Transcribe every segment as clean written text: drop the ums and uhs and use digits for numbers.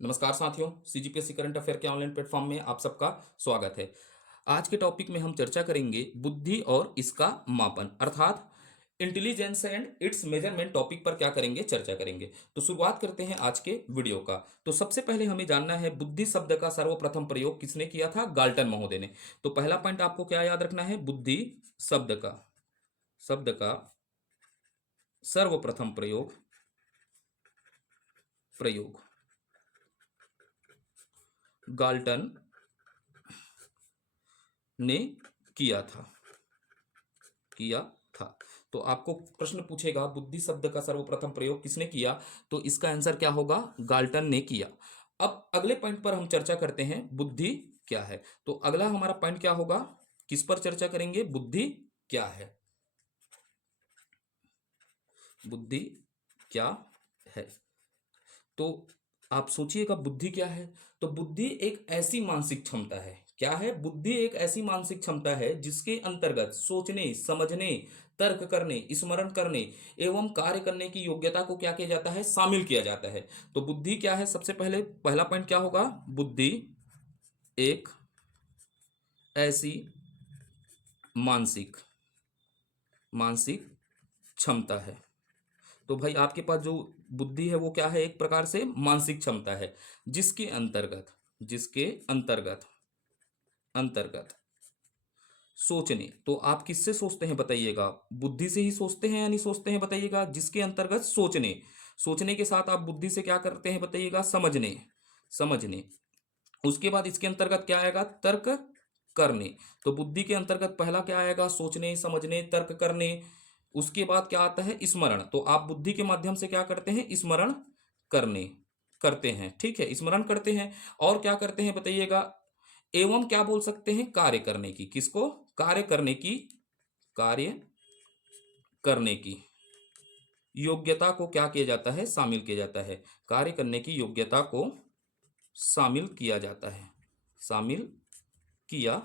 नमस्कार साथियों, CGPSC current affair के ऑनलाइन प्लेटफॉर्म में आप सबका स्वागत है। आज के टॉपिक में हम चर्चा करेंगे बुद्धि और इसका मापन अर्थात intelligence and it's measurement topic पर क्या करेंगे, चर्चा करेंगे। तो शुरुआत करते हैं आज के वीडियो का। तो सबसे पहले हमें जानना है बुद्धि शब्द का सर्वप्रथम प्रयोग किसने किया था? गाल्टन महोदय ने। तो पहला पॉइंट आपको क्या याद रखना है? बुद्धि शब्द का सर्वप्रथम प्रयोग गाल्टन ने किया था। तो आपको प्रश्न पूछेगा बुद्धि शब्द का सर्वप्रथम प्रयोग किसने किया, तो इसका आंसर क्या होगा? गाल्टन ने किया। अब अगले पॉइंट पर हम चर्चा करते हैं बुद्धि क्या है। तो अगला हमारा पॉइंट क्या होगा? किस पर चर्चा करेंगे? बुद्धि क्या है। बुद्धि क्या है, तो आप सोचिएगा बुद्धि क्या है। तो बुद्धि एक ऐसी मानसिक क्षमता है। क्या है? बुद्धि एक ऐसी मानसिक क्षमता है जिसके अंतर्गत सोचने, समझने, तर्क करने, स्मरण करने एवं कार्य करने की योग्यता को क्या किया जाता है? शामिल किया जाता है। तो बुद्धि क्या है? सबसे पहले पहला पॉइंट क्या होगा? बुद्धि एक ऐसी मानसिक मानसिक क्षमता है। तो भाई आपके पास जो बुद्धि है वो क्या है? एक प्रकार से मानसिक क्षमता है जिसके अंतर्गत सोचने। तो आप किससे सोचते हैं बताइएगा? बुद्धि से ही सोचते हैं या नहीं सोचते हैं बताइएगा? जिसके अंतर्गत सोचने के साथ आप बुद्धि से क्या करते हैं बताइएगा? समझने। उसके बाद इसके अंतर्गत क्या आएगा? तर्क करने। तो बुद्धि के अंतर्गत पहला क्या आएगा? सोचने, समझने, तर्क करने। उसके बाद क्या आता है? स्मरण। तो आप बुद्धि के माध्यम से क्या करते हैं? स्मरण करने करते हैं। ठीक है, स्मरण करते हैं। और क्या करते हैं बताइएगा? एवं क्या बोल सकते हैं? कार्य करने की। किसको? कार्य करने की योग्यता को क्या किया जाता है? शामिल किया जाता है। कार्य करने की योग्यता को शामिल किया जाता है। शामिल किया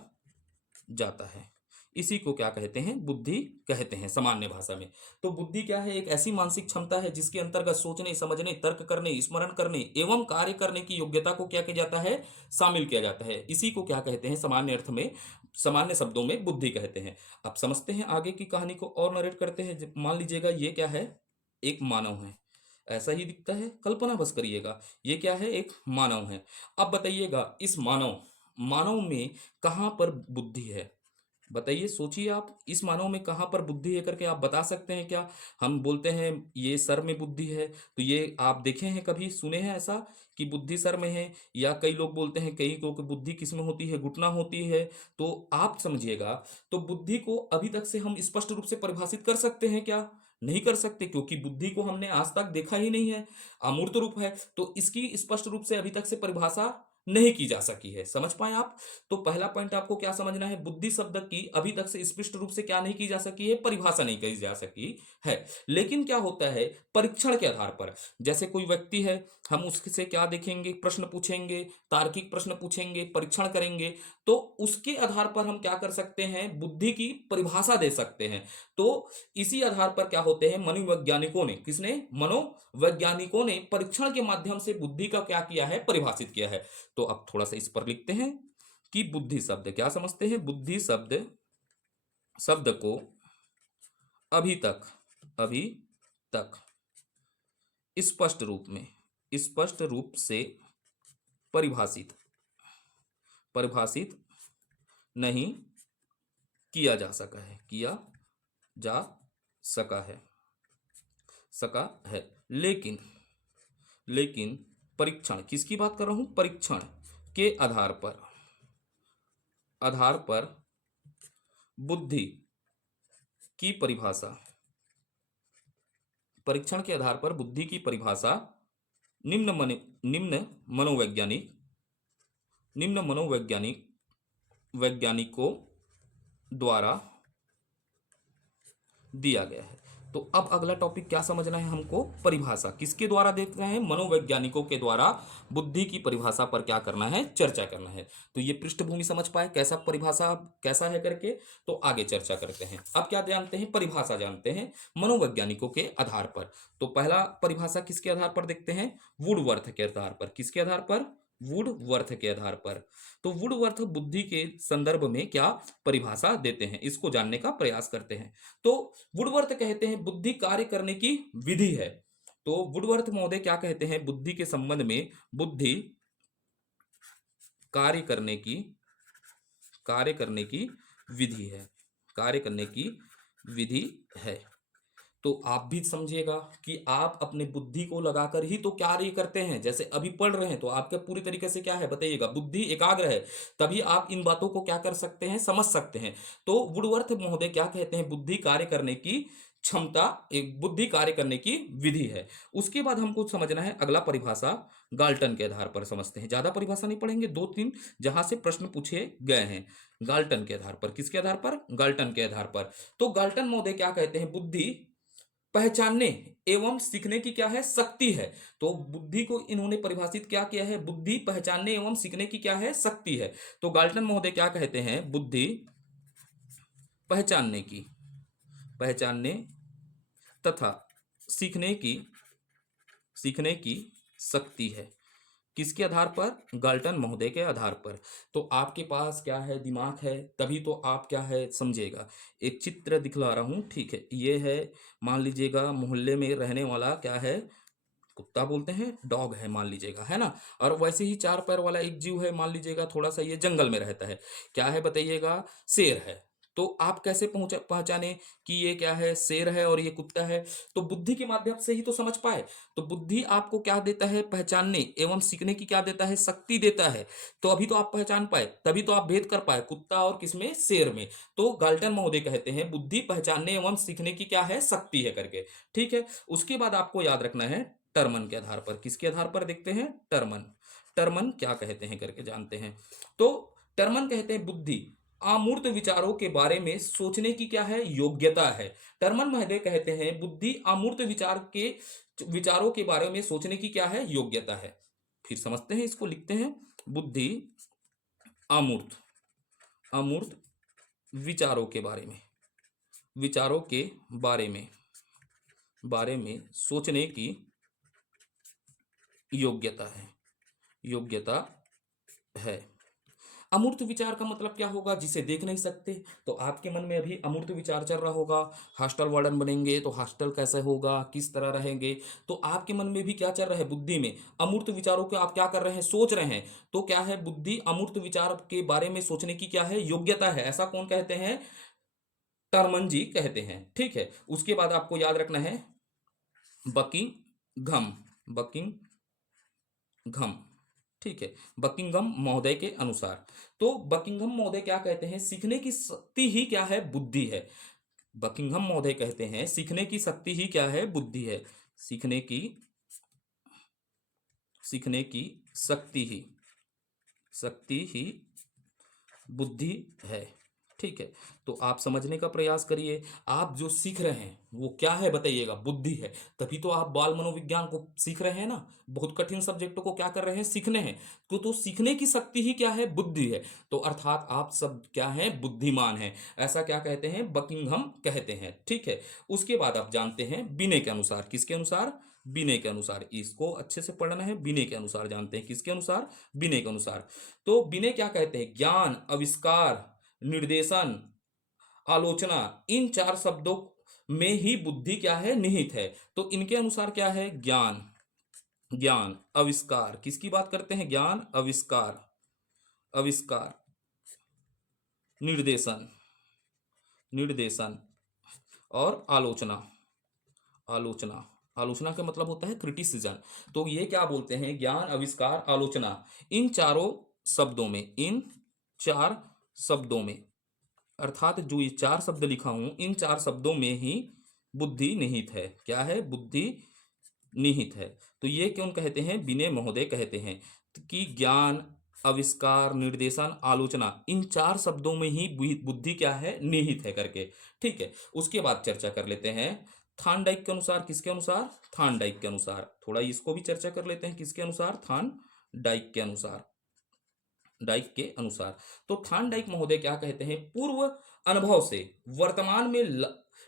जाता है। इसी को क्या कहते हैं? बुद्धि कहते हैं सामान्य भाषा में। तो बुद्धि क्या है? एक ऐसी मानसिक क्षमता है जिसके अंतर्गत सोचने, समझने, तर्क करने, स्मरण करने एवं कार्य करने की योग्यता को क्या किया जाता है? शामिल किया जाता है। इसी को क्या कहते हैं? सामान्य अर्थ में, सामान्य शब्दों में बुद्धि कहते हैं। अब समझते हैं आगे की कहानी को और नरेट करते हैं। मान लीजिएगा ये क्या है? एक मानव है। ऐसा ही दिखता है, कल्पना बस करिएगा। ये क्या है? एक मानव है। अब बताइएगा इस मानव मानव में कहां पर बुद्धि है? बताइए, सोचिए आप, इस मानव में कहां पर बुद्धि है करके आप बता सकते हैं क्या? हम बोलते हैं ये सर में बुद्धि है, तो ये आप देखे हैं, कभी सुने हैं ऐसा कि बुद्धि सर में है? या कई लोग बोलते हैं, कई को कि बुद्धि किस में होती है? घुटना होती है। तो आप समझिएगा, तो बुद्धि को अभी तक से हम स्पष्ट रूप से परिभाषित कर सकते हैं क्या? नहीं कर सकते, क्योंकि बुद्धि को हमने आज तक देखा ही नहीं है, अमूर्त रूप है। तो इसकी स्पष्ट रूप से अभी तक से परिभाषा नहीं की जा सकी है। समझ पाए आप? तो पहला पॉइंट आपको क्या समझना है? बुद्धि शब्द की अभी तक से स्पष्ट रूप से क्या नहीं की जा सकी है? परिभाषा नहीं की जा सकी है। लेकिन क्या होता है? परीक्षण के आधार पर, जैसे कोई व्यक्ति है, हम उससे क्या देखेंगे? प्रश्न पूछेंगे, तार्किक प्रश्न पूछेंगे, परीक्षण करेंगे, तो उसके आधार पर हम क्या कर सकते हैं? बुद्धि की परिभाषा दे सकते हैं। तो इसी आधार पर क्या होते हैं? मनोवैज्ञानिकों ने, किसने? मनोवैज्ञानिकों ने परीक्षण के माध्यम से बुद्धि का क्या किया है? परिभाषित किया है। तो अब थोड़ा सा इस पर लिखते हैं कि बुद्धि शब्द क्या समझते हैं? बुद्धि शब्द को अभी तक स्पष्ट रूप से परिभाषित परिभाषित नहीं किया जा सका है सका है। लेकिन परीक्षण, किसकी बात कर रहा हूं? परीक्षण के आधार पर बुद्धि की परिभाषा परीक्षण के आधार पर बुद्धि की परिभाषा निम्न मन निम्न मनोवैज्ञानिक निम्न मनोवैज्ञानिक वैज्ञानिकों द्वारा दिया गया है। तो अब अगला टॉपिक क्या समझना है हमको, परिभाषा किसके द्वारा देते हैं, मनोवैज्ञानिकों के द्वारा बुद्धि की परिभाषा पर क्या करना है, चर्चा करना है। तो ये पृष्ठभूमि समझ पाए कैसा परिभाषा कैसा है करके, तो आगे चर्चा करते हैं। अब क्या जानते हैं, परिभाषा जानते हैं मनोवैज्ञानिकों के आधार पर। तो पहला परिभाषा किसके आधार पर देखते हैं, वुडवर्थ के आधार पर। किसके आधार पर, वुडवर्थ के आधार पर। तो वुडवर्थ बुद्धि के संदर्भ में क्या परिभाषा देते हैं, इसको जानने का प्रयास करते हैं। तो वुडवर्थ कहते हैं बुद्धि कार्य करने की विधि है। तो वुडवर्थ महोदय क्या कहते हैं, बुद्धि के संबंध में, बुद्धि कार्य करने की विधि है, कार्य करने की विधि है। तो आप भी समझिएगा कि आप अपने बुद्धि को लगाकर ही तो कार्य करते हैं। जैसे अभी पढ़ रहे हैं तो आपके पूरी तरीके से क्या है बताइएगा, बुद्धि एकाग्र है, तभी आप इन बातों को क्या कर सकते हैं, समझ सकते हैं। तो वुडवर्थ महोदय क्या कहते हैं, बुद्धि कार्य करने की क्षमता, एक बुद्धि कार्य करने की विधि है। उसके बाद हमको समझना है अगला परिभाषा, गाल्टन के आधार पर समझते हैं। ज्यादा परिभाषा नहीं पढ़ेंगे, दो तीन जहां से प्रश्न पूछे गए हैं। गाल्टन के आधार पर, किसके आधार पर, गाल्टन के आधार पर। तो गाल्टन महोदय क्या कहते हैं, बुद्धि पहचानने एवं सीखने की क्या है, शक्ति है। तो बुद्धि को इन्होंने परिभाषित क्या किया है, बुद्धि पहचानने एवं सीखने की क्या है, शक्ति है। तो गाल्टन महोदय क्या कहते हैं, बुद्धि पहचानने तथा सीखने की शक्ति है। किसके आधार पर, गाल्टन महोदय के आधार पर। तो आपके पास क्या है, दिमाग है, तभी तो आप क्या है समझेगा। एक चित्र दिखला रहा हूं, ठीक है, ये है, मान लीजिएगा मोहल्ले में रहने वाला क्या है, कुत्ता बोलते हैं, डॉग है मान लीजिएगा, है ना। और वैसे ही चार पैर वाला एक जीव है, मान लीजिएगा थोड़ा सा ये जंगल में रहता है, क्या है बताइएगा, शेर है। तो आप कैसे पहचाने कि ये क्या है, शेर है और ये कुत्ता है, तो बुद्धि के माध्यम से ही तो समझ पाए। तो बुद्धि आपको क्या देता है, पहचानने एवं सीखने की क्या देता है, शक्ति देता है। तो अभी तो आप पहचान पाए, तभी तो आप भेद कर पाए कुत्ता और किसमें, शेर में। तो गाल्टन महोदय कहते हैं बुद्धि पहचानने एवं सीखने की क्या है, शक्ति है करके। ठीक है, उसके बाद आपको याद रखना है टर्मन के आधार पर। किसके आधार पर देखते हैं, टर्मन। टर्मन क्या कहते हैं करके जानते हैं। तो टर्मन कहते हैं बुद्धि अमूर्त विचारों के बारे में सोचने की क्या है, योग्यता है। टर्मन महोदय कहते हैं बुद्धि अमूर्त विचारों के बारे में सोचने की क्या है, योग्यता है। फिर समझते हैं इसको, लिखते हैं, बुद्धि अमूर्त विचारों के बारे में सोचने की योग्यता है। अमूर्त विचार का मतलब क्या होगा, जिसे देख नहीं सकते। तो आपके मन में अभी अमूर्त विचार चल रहा होगा, हॉस्टल वार्डन बनेंगे तो हॉस्टल कैसे होगा, किस तरह रहेंगे। तो आपके मन में भी क्या चल रहा है, बुद्धि में अमूर्त विचारों को आप क्या कर रहे हैं, सोच रहे हैं। तो क्या है, बुद्धि अमूर्त विचार के बारे में सोचने की क्या है, योग्यता है। ऐसा कौन कहते हैं, टर्मन जी कहते हैं। ठीक है, उसके बाद आपको याद रखना है बकिंघम। ठीक है, बकिंघम महोदय के अनुसार। तो बकिंघम महोदय क्या कहते हैं, सीखने की शक्ति ही क्या है, बुद्धि है। बकिंघम महोदय कहते हैं सीखने की शक्ति ही क्या है, बुद्धि है। सीखने की शक्ति ही बुद्धि है। ठीक है, तो आप समझने का प्रयास करिए। आप जो सीख रहे हैं वो क्या है बताइएगा, बुद्धि है। तभी तो आप बाल मनोविज्ञान को सीख रहे हैं ना, बहुत कठिन सब्जेक्टों को क्या कर रहे हैं, सीखने हैं। तो सीखने की शक्ति ही क्या है, बुद्धि है। तो अर्थात आप सब क्या हैं, बुद्धिमान हैं। ऐसा क्या कहते हैं, बकिंघम कहते हैं। ठीक है, उसके बाद आप जानते हैं विनय के अनुसार। किसके अनुसार, विनय के अनुसार। इसको अच्छे से पढ़ना है, विनय के अनुसार जानते हैं। किसके अनुसार, विनय के अनुसार। तो विनय क्या कहते हैं, ज्ञान, आविष्कार, निर्देशन, आलोचना, इन चार शब्दों में ही बुद्धि क्या है, निहित है। तो इनके अनुसार क्या है, ज्ञान आविष्कार, किसकी बात करते हैं, ज्ञान आविष्कार, निर्देशन और आलोचना का मतलब होता है क्रिटिसिज्म। तो ये क्या बोलते हैं, ज्ञान आविष्कार आलोचना, इन चार शब्दों में, अर्थात जो ये चार शब्द लिखा हूं, इन चार शब्दों में ही बुद्धि निहित है। क्या है, बुद्धि निहित है। तो ये क्यों कहते हैं, विनय महोदय कहते हैं कि ज्ञान आविष्कार निर्देशन आलोचना, इन चार शब्दों में ही बुद्धि क्या है, निहित है करके। ठीक है, उसके बाद चर्चा कर लेते हैं थार्नडाइक के अनुसार, किसके अनुसार? थार्नडाइक के अनुसार। थोड़ा इसको भी चर्चा कर लेते हैं, किसके अनुसार? थार्नडाइक के अनुसार, डाइक के अनुसार। तो थार्नडाइक महोदय क्या कहते हैं? पूर्व अनुभव से वर्तमान में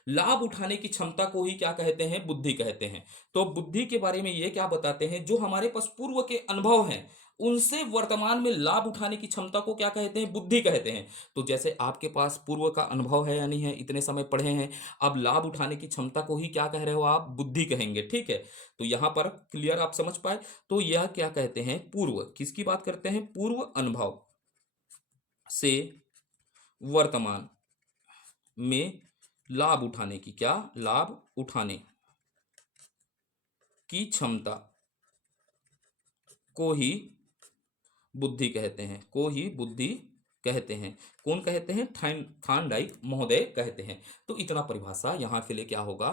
लाभ उठाने की क्षमता को ही क्या कहते हैं? बुद्धि कहते हैं। तो बुद्धि के बारे में ये क्या बताते हैं? जो हमारे पास पूर्व के अनुभव हैं उनसे वर्तमान में लाभ उठाने की क्षमता को क्या कहते हैं? बुद्धि कहते हैं। तो जैसे आपके पास पूर्व का अनुभव है या नहीं है, इतने समय पढ़े हैं, अब लाभ उठाने की क्षमता को ही क्या कह रहे हो आप? बुद्धि कहेंगे। ठीक है, तो यहां पर क्लियर आप समझ पाए? तो यह क्या कहते हैं? पूर्व, किसकी बात करते हैं? पूर्व अनुभव से वर्तमान में लाभ उठाने की, क्या? लाभ उठाने की क्षमता को ही बुद्धि कहते हैं, को ही बुद्धि कहते हैं। कौन कहते हैं? थार्नडाइक महोदय कहते हैं। तो इतना परिभाषा यहां के लिए क्या होगा?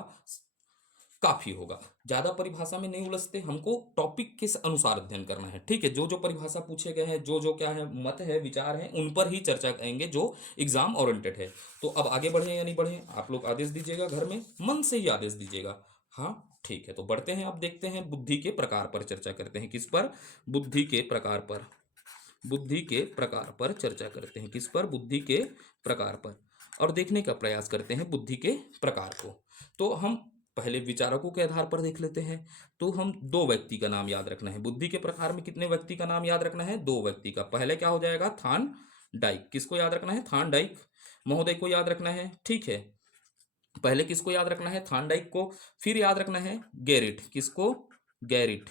काफी होगा। ज्यादा परिभाषा में नहीं उलझते, हमको टॉपिक के अनुसार अध्ययन करना है। ठीक है, जो जो परिभाषा पूछे गए हैं, जो जो क्या है मत है, विचार है, उन पर ही चर्चा करेंगे जो एग्जाम ओरिएंटेड है। तो अब आगे बढ़े या नहीं बढ़े, आप लोग आदेश दीजिएगा, घर में मन से ही आदेश दीजिएगा। हाँ ठीक है, तो बढ़ते हैं। अब देखते हैं बुद्धि के प्रकार पर चर्चा करते हैं। किस पर? बुद्धि के प्रकार पर। बुद्धि के प्रकार पर चर्चा करते हैं। किस पर? बुद्धि के प्रकार पर। और देखने का प्रयास करते हैं बुद्धि के प्रकार को। तो हम पहले विचारकों के आधार पर देख लेते हैं। तो हम दो व्यक्ति का नाम याद रखना है। बुद्धि के प्रकार में कितने व्यक्ति का नाम याद रखना है? दो व्यक्ति का। पहले क्या हो जाएगा? थार्नडाइक। किसको याद रखना है? थार्नडाइक महोदय को याद रखना है। ठीक है, पहले किसको याद रखना है? थार्नडाइक को। फिर याद रखना है गैरिट। किसको? गैरिट।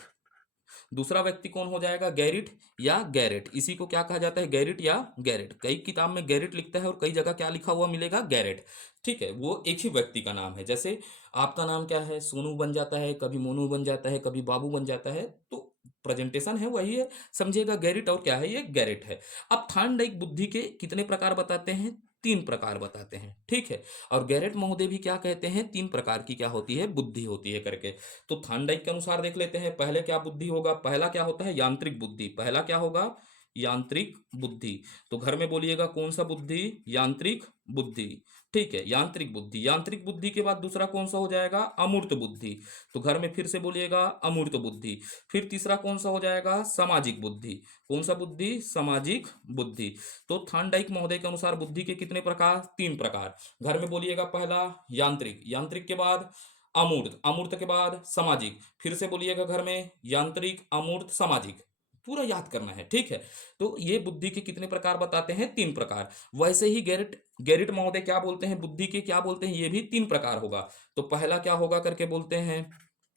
दूसरा व्यक्ति कौन हो जाएगा? गैरिट या गैरेट। इसी को क्या कहा जाता है? गैरिट या गैरेट। कई किताब में गैरिट लिखता है और कई जगह क्या लिखा हुआ मिलेगा? गैरेट। ठीक है, वो एक ही व्यक्ति का नाम है। जैसे आपका नाम क्या है? सोनू बन जाता है, कभी मोनू बन जाता है, कभी बाबू बन जाता है, तो प्रेजेंटेशन है वही है, समझिएगा। गैरिट और क्या है? ये गैरेट है। अब थार्नडाइक बुद्धि के कितने प्रकार बताते हैं? तीन प्रकार बताते हैं। ठीक है, और गैरेट महोदय भी क्या कहते हैं? तीन प्रकार की क्या होती है? बुद्धि होती है करके। तो थार्नडाइक के अनुसार देख लेते हैं। पहले क्या बुद्धि होगा? पहला क्या होता है? यांत्रिक बुद्धि। पहला क्या होगा? यांत्रिक बुद्धि। तो घर में बोलिएगा कौन सा बुद्धि? यांत्रिक बुद्धि। ठीक है, यांत्रिक बुद्धि। यांत्रिक बुद्धि के बाद दूसरा कौन सा हो जाएगा? अमूर्त बुद्धि। तो घर में फिर से बोलिएगा अमूर्त बुद्धि। फिर तीसरा कौन सा हो जाएगा? सामाजिक बुद्धि। कौन सा बुद्धि? सामाजिक बुद्धि। तो थार्नडाइक महोदय के अनुसार बुद्धि के कितने प्रकार? तीन प्रकार। घर में बोलिएगा पहला यांत्रिक, यांत्रिक के बाद अमूर्त, अमूर्त के बाद सामाजिक। फिर से बोलिएगा घर में यांत्रिक, अमूर्त, सामाजिक। पूरा याद करना है। ठीक है, तो ये बुद्धि के कितने प्रकार बताते हैं? तीन प्रकार। वैसे ही गैरिट, गैरिट महोदय क्या बोलते हैं? बुद्धि के क्या बोलते हैं? ये भी तीन प्रकार होगा। तो पहला क्या होगा करके बोलते हैं?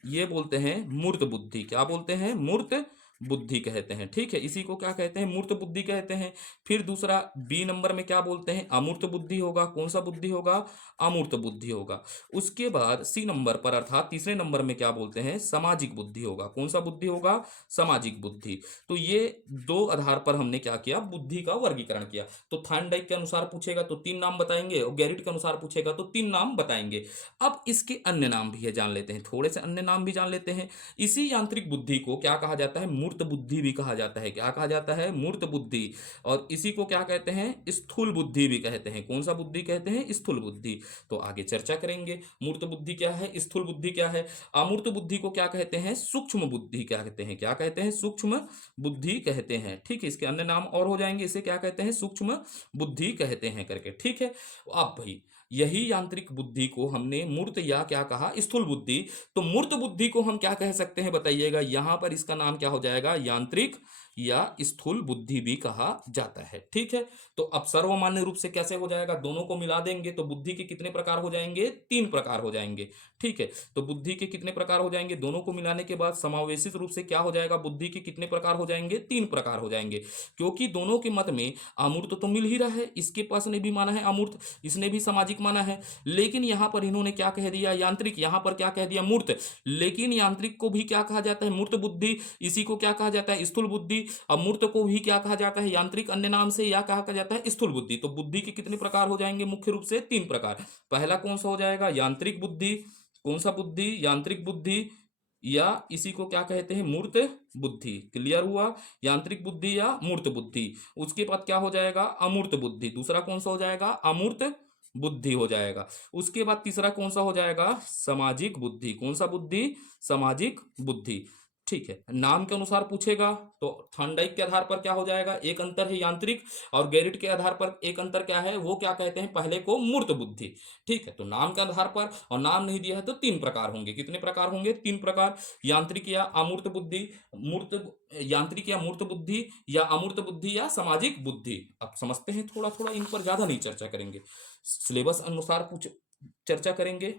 ये बोलते हैं मूर्त बुद्धि। क्या बोलते हैं? मूर्त बुद्धि कहते हैं। ठीक है, इसी को क्या कहते हैं? मूर्त बुद्धि कहते हैं। फिर दूसरा बी नंबर में क्या बोलते हैं? अमूर्त बुद्धि होगा। कौन सा बुद्धि होगा? अमूर्त बुद्धि होगा। उसके बाद सी नंबर पर अर्थात तीसरे नंबर में क्या बोलते हैं? सामाजिक बुद्धि होगा। कौन सा बुद्धि होगा? सामाजिक बुद्धि। तो ये दो आधार पर हमने क्या किया? बुद्धि का वर्गीकरण किया। तो थार्नडाइक के अनुसार पूछेगा तो तीन नाम बताएंगे, और गैरिट के अनुसार पूछेगा तो तीन नाम बताएंगे। अब इसके अन्य नाम भी है, जान लेते हैं। थोड़े से अन्य नाम भी जान लेते हैं। इसी यांत्रिक बुद्धि को क्या कहा जाता है? मूर्त बुद्धि भी कहा जाता है। क्या कहा जाता है? मूर्त बुद्धि। और इसी को क्या कहते हैं? स्थूल बुद्धि भी कहते हैं। कौन सा बुद्धि कहते हैं? स्थूल बुद्धि। तो आगे चर्चा करेंगे। मूर्त बुद्धि क्या है? स्थूल बुद्धि क्या है? अमूर्त बुद्धि को क्या कहते हैं? सूक्ष्म बुद्धि क्या कहते हैं? क्या कहते हैं? सूक्ष्म बुद्धि कहते हैं। ठीक है, इसके अन्य नाम और हो जाएंगे। इसे क्या कहते हैं? सूक्ष्म बुद्धि कहते हैं करके। ठीक है, अब भाई यही यांत्रिक बुद्धि को हमने मूर्त या क्या कहा? स्थूल बुद्धि। तो मूर्त बुद्धि को हम क्या कह सकते हैं? बताइएगा। यहां पर इसका नाम क्या हो जाएगा? यांत्रिक या स्थूल बुद्धि भी कहा जाता है। ठीक है, तो अब सर्वमान्य रूप से कैसे हो जाएगा? दोनों को मिला देंगे तो बुद्धि के कितने प्रकार हो जाएंगे? तीन प्रकार हो जाएंगे। ठीक है, तो बुद्धि के कितने प्रकार हो जाएंगे? दोनों को मिलाने के बाद समावेशित रूप से क्या हो जाएगा? बुद्धि के कितने प्रकार हो जाएंगे? तीन प्रकार हो जाएंगे। क्योंकि दोनों के मत में अमूर्त तो मिल ही रहा है। इसके पास ने भी माना है अमूर्त, इसने भी सामाजिक माना है, लेकिन यहां पर इन्होंने क्या कह दिया? यांत्रिक। यहां पर क्या कह दिया? मूर्त। लेकिन यांत्रिक को भी क्या कहा जाता है? मूर्त बुद्धि। इसी को क्या कहा जाता है? स्थूल बुद्धि। अमूर्त को भी क्या कहा जाता है? यांत्रिक अन्य नाम से या कहा जाता है? स्थूल बुद्धि। तो बुद्धि के कितने प्रकार हो जाएंगे? मुख्य रूप से तीन प्रकार। पहला कौन सा हो जाएगा? यांत्रिक बुद्धि। कौन सा बुद्धि? यांत्रिक बुद्धि, या इसी को क्या कहते हैं? मूर्त बुद्धि। क्लियर हुआ? यांत्रिक बुद्धि या मूर्त बुद्धि। उसके बाद क्या हो जाएगा? अमूर्त बुद्धि। दूसरा कौन सा हो जाएगा? अमूर्त बुद्धि हो जाएगा। उसके बाद तीसरा कौन सा हो जाएगा? सामाजिक बुद्धि। कौन सा बुद्धि? सामाजिक बुद्धि। ठीक है, नाम के अनुसार पूछेगा तो थॉर्नडाइक के आधार पर क्या हो जाएगा? एक अंतर है यांत्रिक, और गैरिट के आधार पर एक अंतर क्या है? वो क्या कहते हैं? पहले को मूर्त बुद्धि। ठीक है, तो नाम के आधार पर, और नाम नहीं दिया है तो तीन प्रकार होंगे। कितने प्रकार होंगे? तीन प्रकार। यांत्रिक या अमूर्त बुद्धि, मूर्त, यांत्रिक या मूर्त बुद्धि, या अमूर्त बुद्धि, या सामाजिक बुद्धि। अब समझते हैं थोड़ा थोड़ा, इन पर ज्यादा नहीं चर्चा करेंगे, सिलेबस अनुसार कुछ चर्चा करेंगे।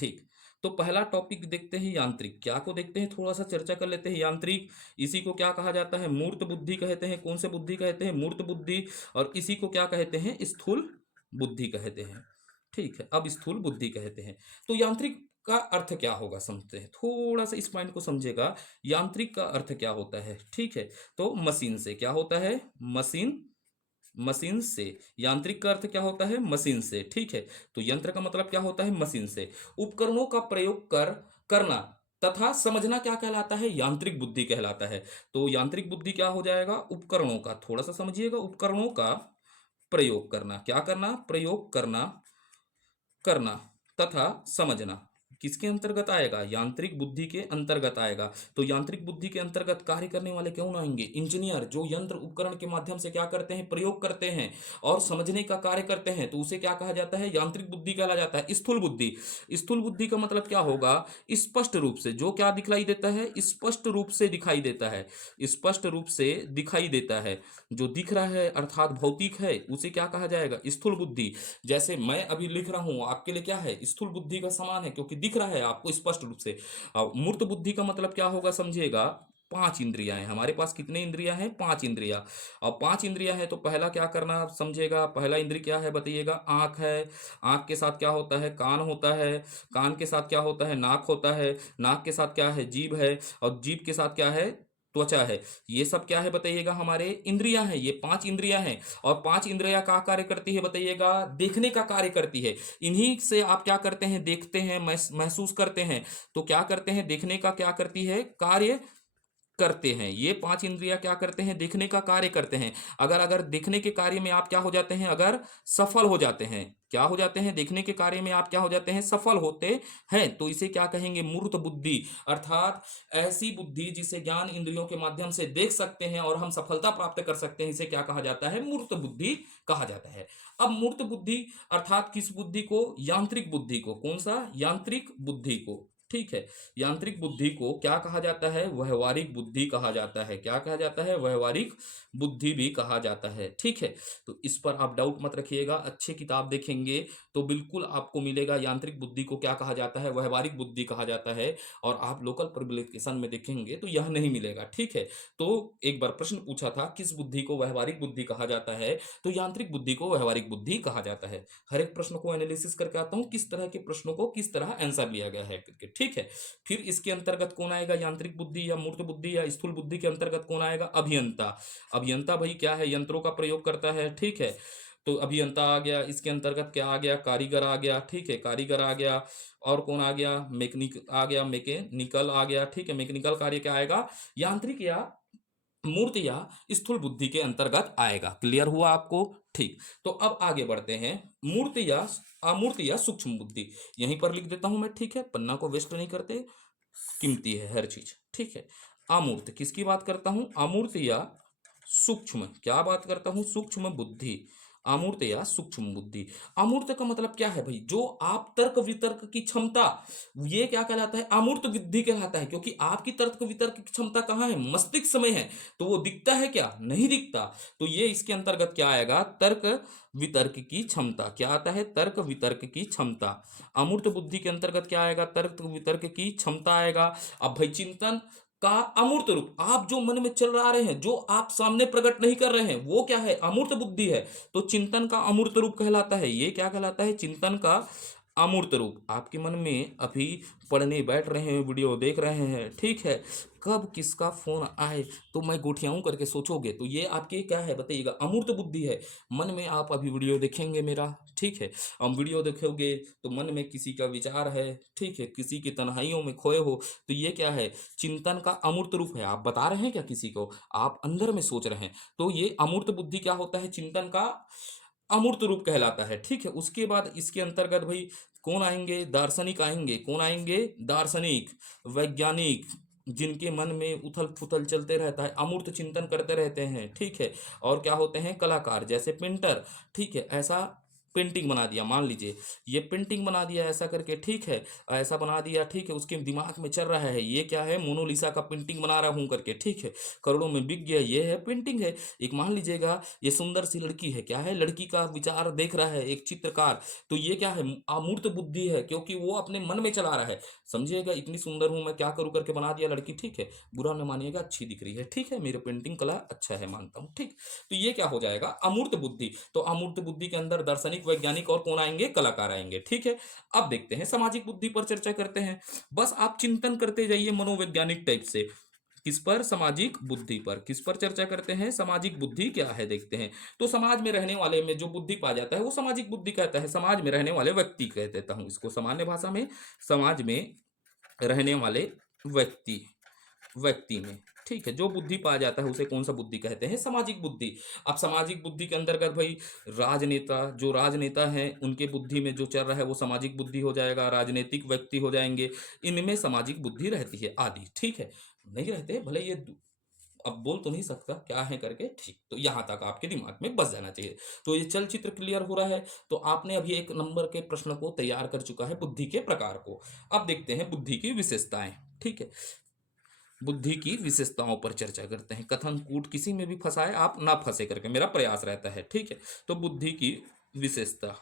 ठीक, तो पहला टॉपिक देखते हैं यांत्रिक। क्या को देखते हैं, थोड़ा सा चर्चा कर लेते हैं। यांत्रिक, इसी को क्या कहा जाता है? मूर्त बुद्धि कहते हैं। कौन से बुद्धि कहते हैं? मूर्त बुद्धि। और इसी को क्या कहते हैं? स्थूल बुद्धि कहते हैं। ठीक है, अब स्थूल बुद्धि कहते हैं। तो यांत्रिक का अर्थ क्या होगा समझते हैं, थोड़ा सा इस पॉइंट को समझेगा। यांत्रिक का अर्थ क्या होता है? ठीक है, तो मशीन से। क्या होता है? मशीन, मशीन से। यांत्रिक का अर्थ क्या होता है? मशीन से। ठीक है, तो यंत्र का मतलब क्या होता है? मशीन से। उपकरणों का प्रयोग करना तथा समझना क्या कहलाता है? यांत्रिक बुद्धि कहलाता है। तो यांत्रिक बुद्धि क्या हो जाएगा? उपकरणों का, थोड़ा सा समझिएगा, उपकरणों का प्रयोग करना। क्या करना? प्रयोग करना, करना तथा समझना। किसके अंतर्गत आएगा? यांत्रिक बुद्धि के अंतर्गत आएगा। तो यांत्रिक बुद्धि के अंतर्गत कार्य करने वाले कौन आएंगे? इंजीनियर, जो यंत्र उपकरण के माध्यम से क्या करते हैं? प्रयोग करते हैं और समझने का कार्य करते हैं, तो उसे क्या कहा जाता है? यांत्रिक बुद्धि कहा जाता है। स्थूल बुद्धि, स्थूल बुद्धि का मतलब क्या होगा? स्पष्ट रूप से, जो क्या दिखलाई देता है? स्पष्ट रूप से दिखाई देता है, स्पष्ट रूप से दिखाई देता है। जो दिख रहा है अर्थात भौतिक है, उसे क्या कहा जाएगा? स्थूल बुद्धि। जैसे मैं अभी लिख रहा हूं, आपके लिए क्या है? स्थूल बुद्धि का समान है, क्योंकि दिख रहा है आपको स्पष्ट रूप से। अब मूर्त बुद्धि का मतलब क्या होगा समझिएगा? पांच इंद्रियां हैं हमारे पास। कितने इंद्रियां हैं? पांच इंद्रियां। अब पांच इंद्रियां हैं तो पहला क्या करना आप समझेगा? पहला इंद्रिय क्या है बताइएगा? आंख है। आंख के साथ क्या होता है? कान होता है। कान के साथ क्या होता है? नाक होता है। नाक के साथ क्या है? जीभ है। और जीभ के साथ क्या है? त्वचा है। ये सब क्या है बताइएगा? हमारे इंद्रियां हैं, ये पांच इंद्रियां हैं। और पांच इंद्रियां क्या कार्य करती है बताइएगा? देखने का कार्य करती है। इन्हीं से आप क्या करते हैं? देखते हैं, महसूस करते हैं। तो क्या करते हैं? देखने का क्या करती है? कार्य करते हैं। ये पांच इंद्रियां क्या करते हैं? देखने का कार्य करते हैं। अगर अगर देखने के कार्य में आप क्या हो जाते हैं? अगर सफल हो जाते हैं, क्या हो जाते हैं? देखने के कार्य में आप क्या हो जाते हैं? सफल होते हैं, तो इसे क्या कहेंगे? मूर्त बुद्धि। अर्थात ऐसी बुद्धि जिसे ज्ञान इंद्रियों के माध्यम से देख सकते हैं और हम सफलता प्राप्त कर सकते हैं, इसे क्या कहा जाता है? मूर्त बुद्धि कहा जाता है। अब मूर्त बुद्धि अर्थात किस बुद्धि को? यांत्रिक बुद्धि को। कौन सा? यांत्रिक बुद्धि को। ठीक है, यांत्रिक बुद्धि को क्या कहा जाता है? व्यवहारिक बुद्धि कहा जाता है। क्या कहा जाता है? व्यवहारिक बुद्धि भी कहा जाता है। ठीक है, तो इस पर आप डाउट मत रखिएगा, अच्छे किताब देखेंगे तो बिल्कुल आपको मिलेगा। यांत्रिक बुद्धि को क्या कहा जाता है? व्यवहारिक बुद्धि कहा जाता है। और आप लोकल पब्लिकेशन में देखेंगे तो यह नहीं मिलेगा। ठीक है, तो एक बार प्रश्न पूछा था किस बुद्धि को व्यवहारिक बुद्धि कहा जाता है, तो यांत्रिक बुद्धि को व्यवहारिक बुद्धि कहा जाता है। हर एक प्रश्न को एनालिसिस करके आता हूं, किस तरह के प्रश्नों को किस तरह आंसर लिया गया है करके। ठीक है, फिर इसके अंतर्गत कौन आएगा? यांत्रिक बुद्धि या मूर्त बुद्धि या स्थूल बुद्धि के अंतर्गत कौन आएगा? अभियंता। अभियंता भाई क्या है? यंत्रों का प्रयोग करता है। ठीक है, तो अभियंता आ गया। इसके अंतर्गत क्या आ गया? कारीगर आ गया। ठीक है, कारीगर आ गया। और कौन आ गया? मैकेनिक आ गया, मैकेनिकल आ गया। ठीक है, मैकेनिकल कार्य क्या आएगा? यांत्रिक या मूर्त या स्थूल बुद्धि के अंतर्गत आएगा। क्लियर हुआ आपको? ठीक, तो अब आगे बढ़ते हैं। मूर्त या अमूर्त या सूक्ष्म बुद्धि, यहीं पर लिख देता हूं मैं। ठीक है, पन्ना को वेस्ट नहीं करते, कीमती है हर चीज। ठीक है, अमूर्त किसकी बात करता हूं? अमूर्त या सूक्ष्म, क्या बात करता हूं? सूक्ष्म बुद्धि। अमूर्त या सूक्ष्म बुद्धि। अमूर्त का मतलब क्या है भाई? जो आप तर्क वितर्क की क्षमता, ये क्या कहलाता है? अमूर्त बुद्धि कहलाता है, क्योंकि आपकी तर्क वितर्क की क्षमता कहाँ है? मस्तिष्क में है। तो वो दिखता है क्या? नहीं दिखता। तो ये इसके अंतर्गत क्या आएगा? तर्क वितर्क की क्षमता। क्या आता है? तर्क वितर्क की क्षमता। अमूर्त बुद्धि के अंतर्गत क्या आएगा? तर्क वितर्क की क्षमता आएगा। अब भाई चिंतन का अमूर्त रूप, आप जो मन में चल रहा रहे हैं, जो आप सामने प्रकट नहीं कर रहे हैं, वो क्या है? अमूर्त बुद्धि है। तो चिंतन का अमूर्त रूप कहलाता है। ये क्या कहलाता है? चिंतन का अमूर्त रूप। आपके मन में अभी पढ़ने बैठ रहे हैं, वीडियो देख रहे हैं, ठीक है, कब किसका फोन आए तो मैं गोठियाऊं करके सोचोगे, तो ये आपके क्या है बताइएगा? अमूर्त बुद्धि है। मन में आप अभी वीडियो देखेंगे मेरा, ठीक है, हम वीडियो देखोगे तो मन में किसी का विचार है, ठीक है, किसी की तन्हाइयों में खोए हो, तो ये क्या है? चिंतन का अमूर्त रूप है। आप बता रहे हैं क्या किसी को? आप अंदर में सोच रहे हैं, तो ये अमूर्त बुद्धि क्या होता है? चिंतन का अमूर्त रूप कहलाता है। ठीक है, उसके बाद इसके अंतर्गत भाई कौन आएंगे, दार्शनिक आएंगे। कौन आएंगे, दार्शनिक, वैज्ञानिक, जिनके मन में उथल पुथल चलते रहता है, अमूर्त चिंतन करते रहते हैं। ठीक है, और क्या होते हैं, कलाकार, जैसे पेंटर। ठीक है, ऐसा पेंटिंग बना दिया, मान लीजिए ये पेंटिंग बना दिया ऐसा करके। ठीक है, ऐसा बना दिया। ठीक है, उसके दिमाग में चल रहा है ये क्या है, मोनालिसा का पेंटिंग बना रहा हूं करके। ठीक है, करोड़ों में बिक गया, ये है पेंटिंग है। एक मान लीजिएगा ये सुंदर सी लड़की है, क्या है, लड़की का विचार देख रहा है एक चित्रकार, तो ये क्या है, अमूर्त बुद्धि है, क्योंकि वो अपने मन में चला रहा है। समझिएगा, इतनी सुंदर हूं मैं, क्या करूं करके बना दिया लड़की। ठीक है, बुरा न मानिएगा, अच्छी दिख रही है। ठीक है, मेरे पेंटिंग कला अच्छा है, मानता हूं। ठीक, तो ये क्या हो जाएगा, अमूर्त बुद्धि। तो अमूर्त बुद्धि के अंदर दार्शनिक, वैज्ञानिक और कौन आएंगे, कलाकार आएंगे। ठीक है, अब देखते हैं सामाजिक बुद्धि पर चर्चा करते हैं। बस आप चिंतन करते जाइए मनोवैज्ञानिक टाइप से। किस पर, सामाजिक बुद्धि पर। किस पर चर्चा करते हैं, सामाजिक बुद्धि क्या है देखते हैं। तो समाज में रहने वाले में जो बुद्धि पा जाता है वो सामाजिक बुद्धि कहता है। समाज में रहने वाले व्यक्ति कह देता हूं इसको सामान्य भाषा में, समाज में रहने वाले व्यक्ति, व्यक्ति में। ठीक है, जो बुद्धि पाया जाता है उसे कौन सा बुद्धि कहते हैं, सामाजिक बुद्धि। अब सामाजिक बुद्धि के अंतर्गत भाई राजनेता, जो राजनेता हैं उनके बुद्धि में जो चल रहा है वो सामाजिक बुद्धि हो जाएगा। राजनीतिक व्यक्ति हो जाएंगे, इनमें सामाजिक बुद्धि रहती है आदि। ठीक है, नहीं रहते भले ये अब बोल तो नहीं सकता क्या है करके। ठीक, तो यहां तक आपके दिमाग में बस जाना चाहिए। तो ये चलचित्र क्लियर हो रहा है। तो आपने अभी एक नंबर के प्रश्न को तैयार कर चुका है, बुद्धि के प्रकार को। अब देखते हैं बुद्धि की विशेषताएं। ठीक है, बुद्धि की विशेषताओं पर चर्चा करते हैं। कथन कूट किसी में भी फंसाए आप ना फंसे करके मेरा प्रयास रहता है। ठीक है, तो बुद्धि की विशेषता,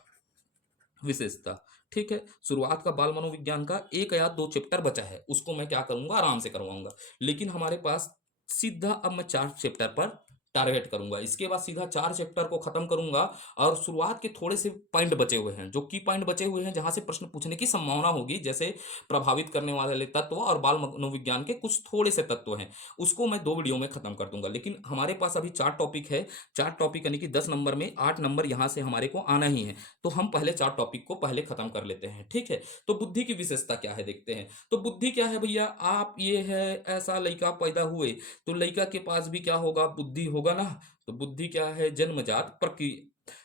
विशेषता। ठीक है, शुरुआत का बाल मनोविज्ञान का एक या दो चैप्टर बचा है, उसको मैं क्या करूंगा, आराम से करवाऊंगा। लेकिन हमारे पास सीधा अब मैं 4 चैप्टर पर टारगेट करूंगा। इसके बाद सीधा 4 चैप्टर को खत्म करूंगा। और शुरुआत के थोड़े से पॉइंट बचे हुए हैं, जो की पॉइंट बचे हुए हैं, जहां से प्रश्न पूछने की संभावना होगी, जैसे प्रभावित करने वाले तत्व और बाल मनोविज्ञान के कुछ थोड़े से तत्व हैं, उसको मैं 2 वीडियो में खत्म कर दूंगा। लेकिन हमारे पास अभी 4 टॉपिक है। 4 टॉपिक यानी कि 10 नंबर में 8 नंबर यहां से हमारे को आना ही है। तो हम पहले 4 टॉपिक को पहले खत्म कर लेते हैं। ठीक है, तो बुद्धि की विशेषता क्या है देखते हैं। तो बुद्धि क्या है भैया, आप ये है, ऐसा लड़का पैदा हुए तो लड़का के पास भी क्या होगा, बुद्धि होगा ना। तो बुद्धि क्या है, जन्मजात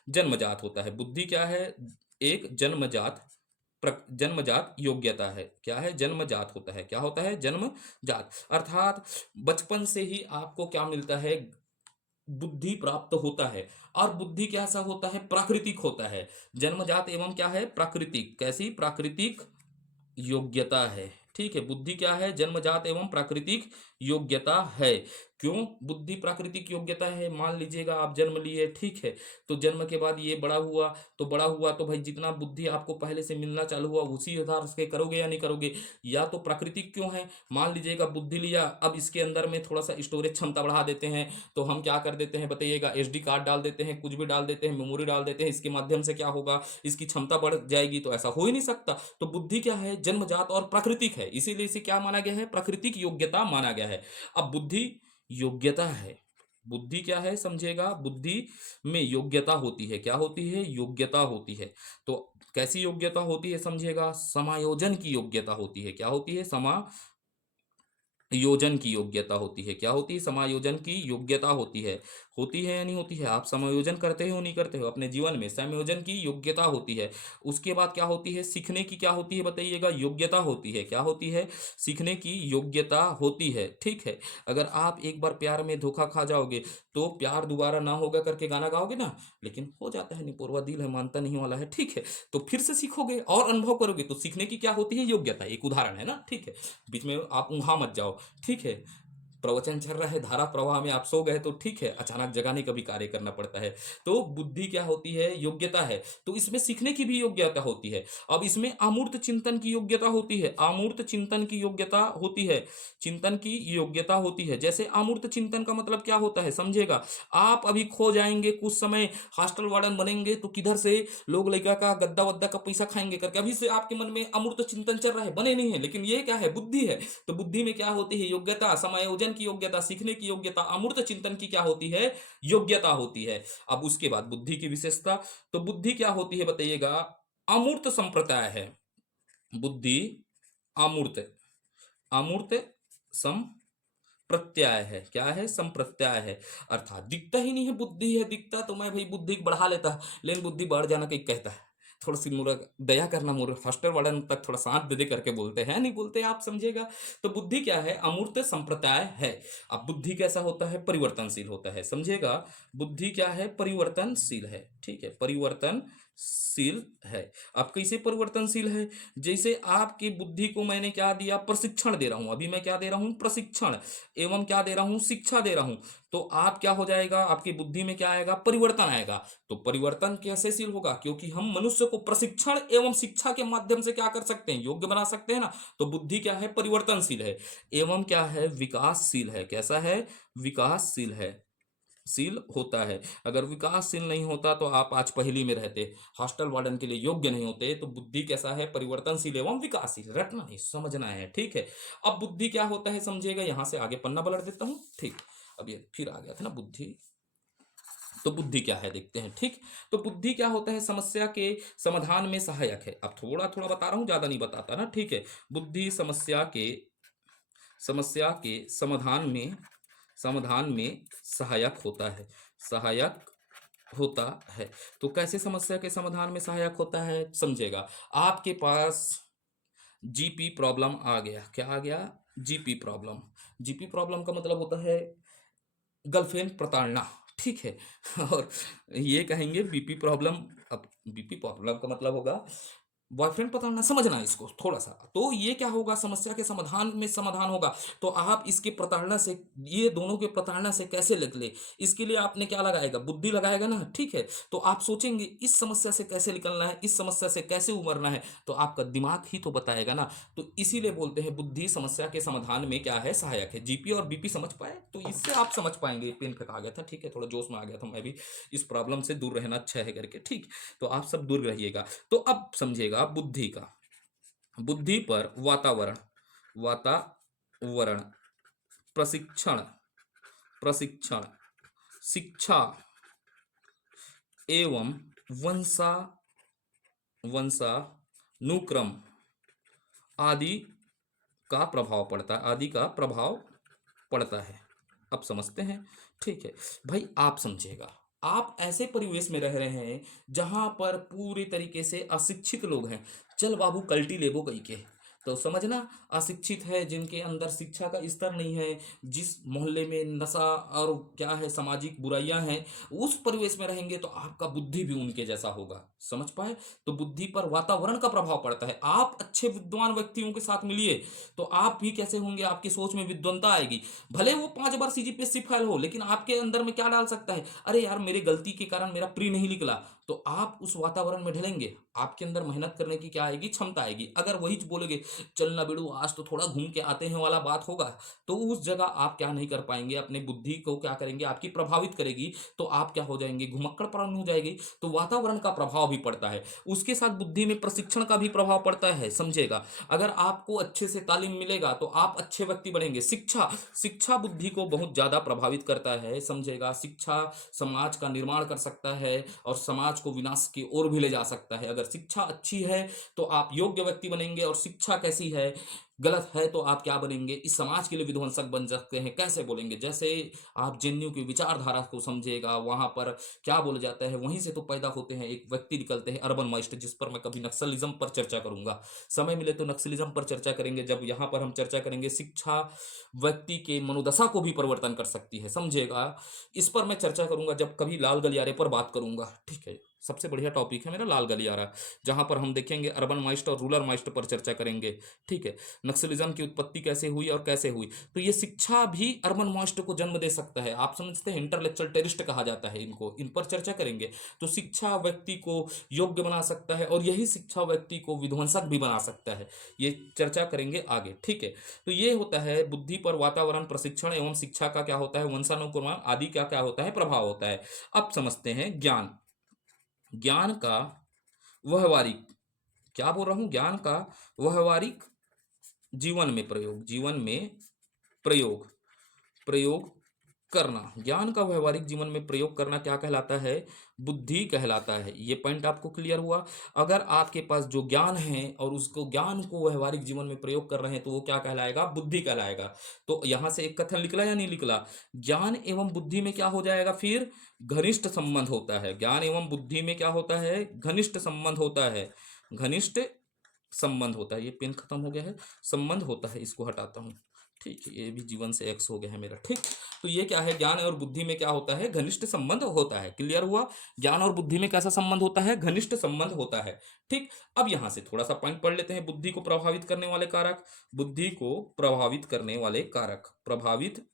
जन्मजात होता है। बुद्धि क्या है, एक जन्मजात जन्मजात योग्यता है। क्या है, जन्मजात होता है। क्या होता है, जन्मजात, अर्थात बचपन से ही आपको क्या मिलता है, बुद्धि प्राप्त होता है। और बुद्धि कैसा होता है, प्राकृतिक होता है। जन्मजात एवं क्या है, प्राकृतिक। कैसी, प्राकृतिक योग्यता है। ठीक है, बुद्धि क्या है, जन्मजात एवं प्राकृतिक योग्यता है। क्यों बुद्धि प्राकृतिक योग्यता है, मान लीजिएगा आप जन्म लिए। ठीक है, तो जन्म के बाद ये बड़ा हुआ, तो बड़ा हुआ तो भाई जितना बुद्धि आपको पहले से मिलना चालू हुआ उसी आधार से करोगे या नहीं करोगे। या तो प्राकृतिक क्यों है, मान लीजिएगा बुद्धि लिया, अब इसके अंदर में थोड़ा सा स्टोरेज क्षमता बढ़ा देते हैं। तो हम क्या कर देते हैं बताइएगा, एसडी कार्ड डाल देते हैं, कुछ भी डाल देते हैं, मेमोरी डाल देते हैं, इसके माध्यम से क्या होगा, इसकी क्षमता बढ़ जाएगी। तो ऐसा हो ही नहीं सकता। तो बुद्धि क्या है, जन्मजात और प्राकृतिक है, इसीलिए इसे क्या माना गया है, प्राकृतिक योग्यता माना गया है। अब बुद्धि योग्यता है, बुद्धि क्या है समझिएगा, बुद्धि में योग्यता होती है। क्या होती है, योग्यता होती है। तो कैसी योग्यता होती है समझिएगा, समायोजन की योग्यता होती है। क्या होती है, योजन की योग्यता होती है। क्या होती है, समायोजन की योग्यता होती है या नहीं होती है। आप समायोजन करते हो नहीं करते हो अपने जीवन में, समायोजन की योग्यता होती है। उसके बाद क्या होती है, सीखने की क्या होती है बताइएगा, योग्यता होती है। क्या होती है, सीखने की योग्यता होती है। ठीक है, अगर आप एक बार प्यार में धोखा खा जाओगे तो प्यार दोबारा ना होगा करके गाना गाओगे ना, लेकिन हो जाता है, निपोरवा दिल है मानता नहीं वाला है। ठीक है, तो फिर से सीखोगे और अनुभव करोगे। तो सीखने की क्या होती है, योग्यता, एक उदाहरण है ना। ठीक है, बीच में आप ऊँघा मत जाओ। ठीक है, प्रवचन चल रहा है, धारा प्रवाह में आप सो गए तो ठीक है, अचानक जगाने का भी कार्य करना पड़ता है। तो बुद्धि क्या होती है, योग्यता है। तो इसमें सीखने की भी योग्यता होती है। अब इसमें अमूर्त चिंतन की योग्यता होती है, अमूर्त चिंतन की योग्यता होती है, चिंतन की योग्यता होती है। जैसे अमूर्त चिंतन का मतलब क्या होता है समझिएगा, आप अभी खो जाएंगे कुछ समय, हॉस्टल वार्डन बनेंगे तो किधर से लोग लड़का का गद्दा वद्दा का पैसा खाएंगे करके, अभी से आपके मन में अमूर्त चिंतन चल रहा है, बने नहीं है, लेकिन ये क्या है, बुद्धि है। तो बुद्धि में क्या होती है, योग्यता, समायोजन की योग्यता, सीखने की योग्यता, अमूर्त चिंतन की क्या होती है, योग्यता होती है। अब उसके बाद बुद्धि की विशेषता, तो बुद्धि क्या होती है बताइएगा, अमूर्त संप्रदाय है। बुद्धि अमूर्त, अमूर्त संप्रत्याय है। क्या है? संप्रत्याय है। अर्थात दिखता ही नहीं है, बुद्धि है, दिखता तो मैं भाई बुद्धि बढ़ा लेता, लेकिन बुद्धि बढ़ जाना कहीं कहता है। थोड़ा सी मुरा दया करना, मुरे हॉस्टल वाला तक थोड़ा साथ दे दे करके बोलते हैं, नहीं बोलते आप समझिएगा। तो बुद्धि क्या है? अमूर्त संप्रदाय है। अब बुद्धि कैसा होता है? परिवर्तनशील होता है, समझिएगा। बुद्धि क्या है? परिवर्तनशील है, ठीक है, परिवर्तनशील है। अब कैसे परिवर्तनशील है? जैसे आपकी बुद्धि को मैंने क्या दिया? प्रशिक्षण दे रहा हूं। अभी मैं क्या दे रहा हूं? प्रशिक्षण, एवं क्या दे रहा हूं? शिक्षा दे रहा हूं। तो आप क्या हो जाएगा? आपकी बुद्धि में क्या आएगा? परिवर्तन आएगा। तो परिवर्तन कैसे शील होगा? क्योंकि हम मनुष्य को प्रशिक्षण एवं शिक्षा के माध्यम से क्या कर सकते हैं? योग्य बना सकते हैं ना। तो बुद्धि क्या है? परिवर्तनशील है, एवं क्या है? विकासशील है। कैसा है? विकासशील है, शील होता है। अगर विकासशील नहीं होता तो आप आज पहली में रहते, हॉस्टल वार्डन के लिए योग्य नहीं होते। तो बुद्धि कैसा है? परिवर्तनशील एवं विकासशील। रटना नहीं, समझना है, ठीक है। अब बुद्धि क्या होता है समझिएगा। यहां से आगे पन्ना पलट देता हूं, ठीक। अब ये फिर आ गया था ना बुद्धि। तो बुद्धि क्या है देखते हैं, ठीक। तो बुद्धि क्या होता है? समस्या के समाधान में सहायक है। अब थोड़ा थोड़ा बता रहा हूं, ज्यादा नहीं बताता ना, ठीक है। बुद्धि समस्या के समाधान में सहायक होता है, सहायक होता है। तो कैसे समस्या के समाधान में सहायक होता है समझेगा। आपके पास जीपी प्रॉब्लम आ गया। क्या आ गया? GP problem. जीपी प्रॉब्लम का मतलब होता है गर्लफ्रेंड प्रताड़ना, ठीक है। और ये कहेंगे बीपी प्रॉब्लम। अब बीपी प्रॉब्लम का मतलब होगा बॉयफ्रेंड प्रताड़ना, समझना है इसको थोड़ा सा। तो ये क्या होगा? समस्या के समाधान में समाधान होगा। तो आप इसके प्रताड़ना से, ये दोनों के प्रताड़ना से कैसे निकले, इसके लिए आपने क्या लगाएगा? बुद्धि लगाएगा ना, ठीक है। तो आप सोचेंगे इस समस्या से कैसे निकलना है, इस समस्या से कैसे उबरना है, तो आपका दिमाग ही तो बताएगा ना। तो इसीलिए बोलते हैं बुद्धि समस्या के समाधान में क्या है? सहायक है। जीपी और बीपी समझ पाए? तो इससे आप समझ पाएंगे। पेन फेंका गया था, ठीक है, थोड़ा जोश में आ गया था मैं भी। इस प्रॉब्लम से दूर रहना अच्छा है करके, ठीक। तो आप सब दूर रहिएगा। तो अब समझिएगा बुद्धि का। बुद्धि पर वातावरण, प्रशिक्षण प्रशिक्षण शिक्षा एवं वंशा वंशानुक्रम आदि का प्रभाव पड़ता है, आदि का प्रभाव पड़ता है। अब समझते हैं, ठीक है। भाई आप समझिएगा, आप ऐसे परिवेश में रह रहे हैं जहां पर पूरी तरीके से अशिक्षित लोग हैं। चल बाबू कल्टी लेबो कही के, तो समझना अशिक्षित है, जिनके अंदर शिक्षा का स्तर नहीं है, जिस मोहल्ले में नशा और क्या है सामाजिक बुराइयां हैं, उस परिवेश में रहेंगे तो आपका बुद्धि भी उनके जैसा होगा। समझ पाए? तो बुद्धि पर वातावरण का प्रभाव पड़ता है। आप अच्छे विद्वान व्यक्तियों के साथ मिलिए तो आप भी कैसे होंगे? आपकी सोच में विद्वंता आएगी। भले वो 5 बार सीजीपीएससी फेल हो, लेकिन आपके अंदर में क्या डाल सकता है? अरे यार, मेरी गलती के कारण मेरा प्री नहीं निकला। तो आप उस वातावरण में ढलेंगे, आपके अंदर मेहनत करने की क्या आएगी? क्षमता आएगी। अगर वही बोलोगे चल ना बेड़ू आज तो थोड़ा घूम के आते हैं वाला बात होगा, तो उस जगह आप क्या नहीं कर पाएंगे? अपने बुद्धि को क्या करेंगे? आपकी प्रभावित करेगी। तो आप क्या हो जाएंगे? घुमक्कड़ प्राणी हो जाएगी। तो वातावरण का प्रभाव भी पड़ता है। उसके साथ बुद्धि में प्रशिक्षण का भी प्रभाव पड़ता है, समझेगा। अगर आपको अच्छे से तालीम मिलेगा तो आप अच्छे व्यक्ति बनेंगे। शिक्षा शिक्षा बुद्धि को बहुत ज्यादा प्रभावित करता है, समझेगा। शिक्षा समाज का निर्माण कर सकता है और समाज को विनाश की ओर भी ले जा सकता है। अगर शिक्षा अच्छी है तो आप योग्य व्यक्ति बनेंगे, और शिक्षा कैसी है, गलत है, तो आप क्या बनेंगे? इस समाज के लिए विध्वंसक बन सकते हैं। कैसे बोलेंगे? जैसे आप जेएनयू की विचारधारा को समझिएगा, वहां पर क्या बोला जाता है, वहीं से तो पैदा होते हैं एक व्यक्ति निकलते हैं अर्बन माइस्ट, जिस पर मैं कभी नक्सलिज्म पर चर्चा करूंगा। समय मिले तो नक्सलिज्म पर चर्चा करेंगे। जब यहाँ पर हम चर्चा करेंगे शिक्षा व्यक्ति के मनोदशा को भी परिवर्तन कर सकती है, समझिएगा। इस पर मैं चर्चा करूंगा जब कभी लाल गलियारे पर बात करूंगा, ठीक है। सबसे बढ़िया टॉपिक है मेरा लाल गलियारा, जहां पर हम देखेंगे अर्बन माइस्ट और रूरल माइस्ट पर चर्चा करेंगे, ठीक है। नक्सलिज्म की उत्पत्ति कैसे हुई और कैसे हुई। तो ये शिक्षा भी अर्बन माइस्ट को जन्म दे सकता है। आप समझते हैं इंटेलेक्चुअल टेररिस्ट कहा जाता है इनको, इन पर चर्चा करेंगे। तो शिक्षा व्यक्ति को योग्य बना सकता है, और यही शिक्षा व्यक्ति को विध्वंसक भी बना सकता है। ये चर्चा करेंगे आगे, ठीक है। तो ये होता है बुद्धि पर वातावरण, प्रशिक्षण एवं शिक्षा का क्या होता है? वंशानुक्रमण आदि का क्या होता है? प्रभाव होता है। अब समझते हैं ज्ञान। ज्ञान का व्यवहारिक, क्या बोल रहा हूं? ज्ञान का व्यवहारिक जीवन में प्रयोग, जीवन में प्रयोग प्रयोग करना, ज्ञान का व्यवहारिक जीवन में प्रयोग करना क्या कहलाता है? बुद्धि कहलाता है। ये पॉइंट आपको क्लियर हुआ? अगर आपके पास जो ज्ञान है और उसको ज्ञान को व्यवहारिक जीवन में प्रयोग कर रहे हैं तो वो क्या कहलाएगा? बुद्धि कहलाएगा। तो यहां से एक कथन निकला या नहीं निकला? ज्ञान एवं बुद्धि में क्या हो जाएगा फिर? घनिष्ठ संबंध होता है। ज्ञान एवं बुद्धि में क्या होता है? घनिष्ठ संबंध होता है। घनिष्ठ संबंध होता है। ये पेन खत्म हो गया है, संबंध होता है, इसको हटाता हूँ। ठीक है, ये भी जीवन से एक्स हो गया है मेरा। ठीक, तो ये क्या है? ज्ञान और बुद्धि में क्या होता है? घनिष्ठ संबंध होता है। क्लियर हुआ? ज्ञान और बुद्धि में कैसा संबंध होता है? घनिष्ठ संबंध होता है। ठीक, अब यहां से थोड़ा सा पॉइंट पढ़ लेते हैं। बुद्धि को प्रभावित करने वाले कारक, बुद्धि को प्रभावित करने वाले कारक, प्रभावित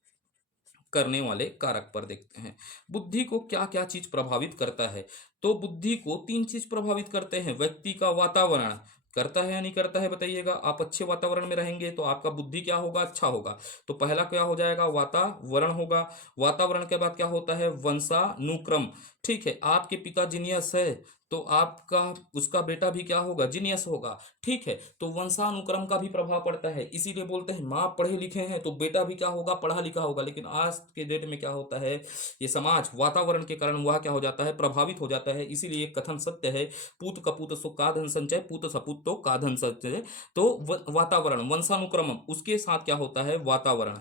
करने वाले कारक पर देखते हैं। बुद्धि को क्या क्या चीज प्रभावित करता है? तो बुद्धि को तीन चीज प्रभावित करते हैं। व्यक्ति का वातावरण करता है या नहीं करता है? बताइएगा। आप अच्छे वातावरण में रहेंगे तो आपका बुद्धि क्या होगा? अच्छा होगा। तो पहला क्या हो जाएगा? वातावरण होगा। वातावरण के बाद क्या होता है? वंशानुक्रम। ठीक है, आपके पिता जीनियस है तो आपका उसका बेटा भी क्या होगा? जीनियस होगा। ठीक है, तो वंशानुक्रम का भी प्रभाव पड़ता है। इसीलिए बोलते हैं माँ पढ़े लिखे हैं तो बेटा भी क्या होगा? पढ़ा लिखा होगा। लेकिन आज के डेट में क्या होता है? ये समाज वातावरण के कारण वह क्या हो जाता है? प्रभावित हो जाता है। इसीलिए एक कथन सत्य है, पूत कपूत सो का धन संचय, पूत सपूत तो का धन संचय। तो वातावरण, वंशानुक्रम, उसके साथ क्या होता है? वातावरण,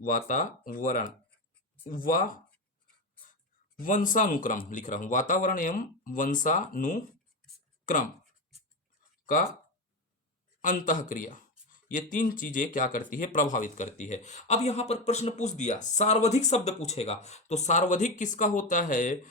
वातावरण व वंशानुक्रम लिख रहा हूं, वातावरण एवं वंशानुक्रम का अंतःक्रिया, ये तीन चीजें क्या करती है? प्रभावित करती है। अब यहां पर प्रश्न पूछ दिया, सार्वधिक शब्द पूछेगा, तो सार्वधिक किसका होता है?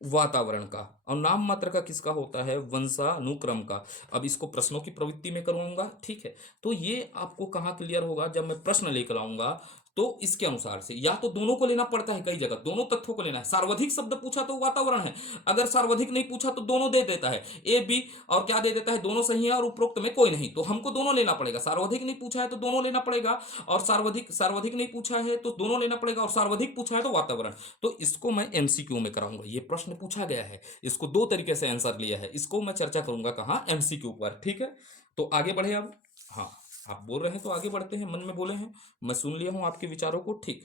वातावरण का। और नाम मात्र का किसका होता है? वंशानुक्रम का। अब इसको प्रश्नों की प्रवृत्ति में करूंगा। ठीक है, तो ये आपको कहाँ क्लियर होगा? जब मैं प्रश्न लेकर आऊंगा तो इसके अनुसार से या तो दोनों को लेना पड़ता है, कई जगह दोनों तथ्यों को लेना है। सार्वधिक शब्द पूछा तो वातावरण है, अगर सार्वधिक नहीं पूछा तो दोनों दे देता है, ए बी, और क्या दे देता है? दोनों सही है और उपरोक्त में कोई नहीं। तो हमको दोनों लेना पड़ेगा। सार्वधिक नहीं पूछा है तो दोनों लेना पड़ेगा, और सार्वधिक नहीं पूछा है तो दोनों लेना पड़ेगा, और सार्वधिक पूछा है तो वातावरण। तो इसको मैं एमसीक्यू में कराऊंगा। ये प्रश्न पूछा गया है, इसको दो तरीके से आंसर लिया है, इसको मैं चर्चा करूंगा कहाँ? एमसीक्यू पर। ठीक है, तो आगे बढ़े अब। हाँ, आप बोल रहे हैं तो आगे बढ़ते हैं। मन में बोले हैं, मैं सुन लिया हूं आपके विचारों को। ठीक,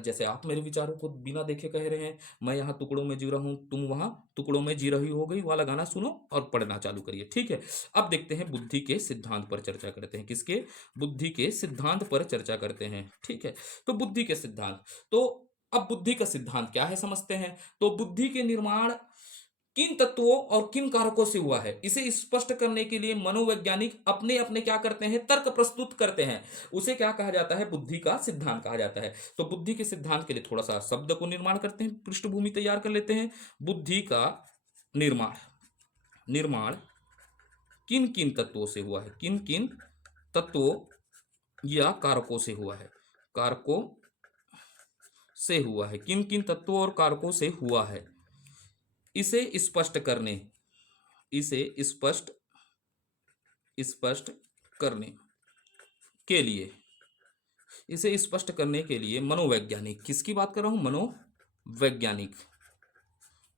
जैसे आप मेरे विचारों को बिना देखे कह रहे हैं, मैं यहाँ टुकड़ों में जी रहा हूँ, तुम वहां टुकड़ों में जी रही हो गई वाला गाना सुनो और पढ़ना चालू करिए। ठीक है, अब देखते हैं बुद्धि के सिद्धांत पर चर्चा करते हैं। किसके? बुद्धि के सिद्धांत पर चर्चा करते हैं। ठीक है, तो बुद्धि के सिद्धांत, तो अब बुद्धि का सिद्धांत क्या है समझते हैं। तो बुद्धि के निर्माण किन तत्वों और किन कारकों से हुआ है, इसे स्पष्ट करने के लिए मनोवैज्ञानिक अपने अपने क्या करते हैं? तर्क प्रस्तुत करते हैं। उसे क्या कहा जाता है? बुद्धि का सिद्धांत कहा जाता है। तो बुद्धि के सिद्धांत के लिए थोड़ा सा शब्द को निर्माण करते हैं, पृष्ठभूमि तैयार कर लेते हैं। बुद्धि का निर्माण, निर्माण किन किन तत्वों से हुआ है? किन किन तत्वों या कारकों से हुआ है? कारकों से हुआ है। किन किन तत्वों और कारकों से हुआ है, इसे स्पष्ट करने, इसे स्पष्ट स्पष्ट करने के लिए, इसे स्पष्ट करने के लिए मनोवैज्ञानिक, किसकी बात कर रहा हूं? मनोवैज्ञानिक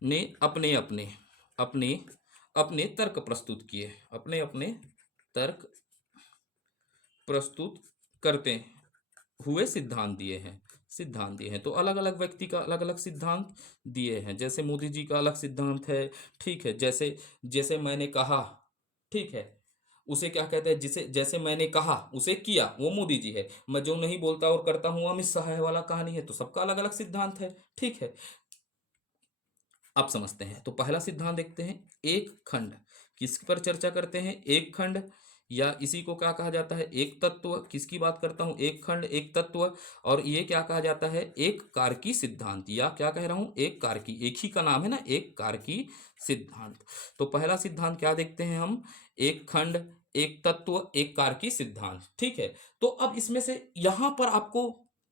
ने अपने अपने अपने अपने तर्क प्रस्तुत किए, अपने अपने तर्क प्रस्तुत करते हुए सिद्धांत दिए हैं। सिद्धांत दिए हैं तो अलग अलग व्यक्ति का अलग अलग सिद्धांत दिए हैं। जैसे मोदी जी का अलग सिद्धांत है। ठीक है, जैसे जैसे मैंने कहा, ठीक है, उसे क्या कहते हैं? जिसे जैसे मैंने कहा उसे किया, वो मोदी जी है। मैं जो नहीं बोलता और करता हूं अमित शाह है वाला कहानी है। तो सबका अलग अलग सिद्धांत है। ठीक है, आप समझते हैं। तो पहला सिद्धांत देखते हैं, एक खंड। किस पर चर्चा करते हैं? एक खंड, या इसी को क्या कहा जाता है? एक तत्व। किसकी बात करता हूं? एक खंड, एक तत्व। और ये क्या कहा जाता है? एक कारकी सिद्धांत, या क्या कह रहा हूं? एक कारकी, एक ही का नाम है ना, एक कारकी सिद्धांत। तो पहला सिद्धांत क्या देखते हैं हम? एक खंड, एक तत्व, एक कारकी सिद्धांत। ठीक है, तो अब इसमें से यहां पर आपको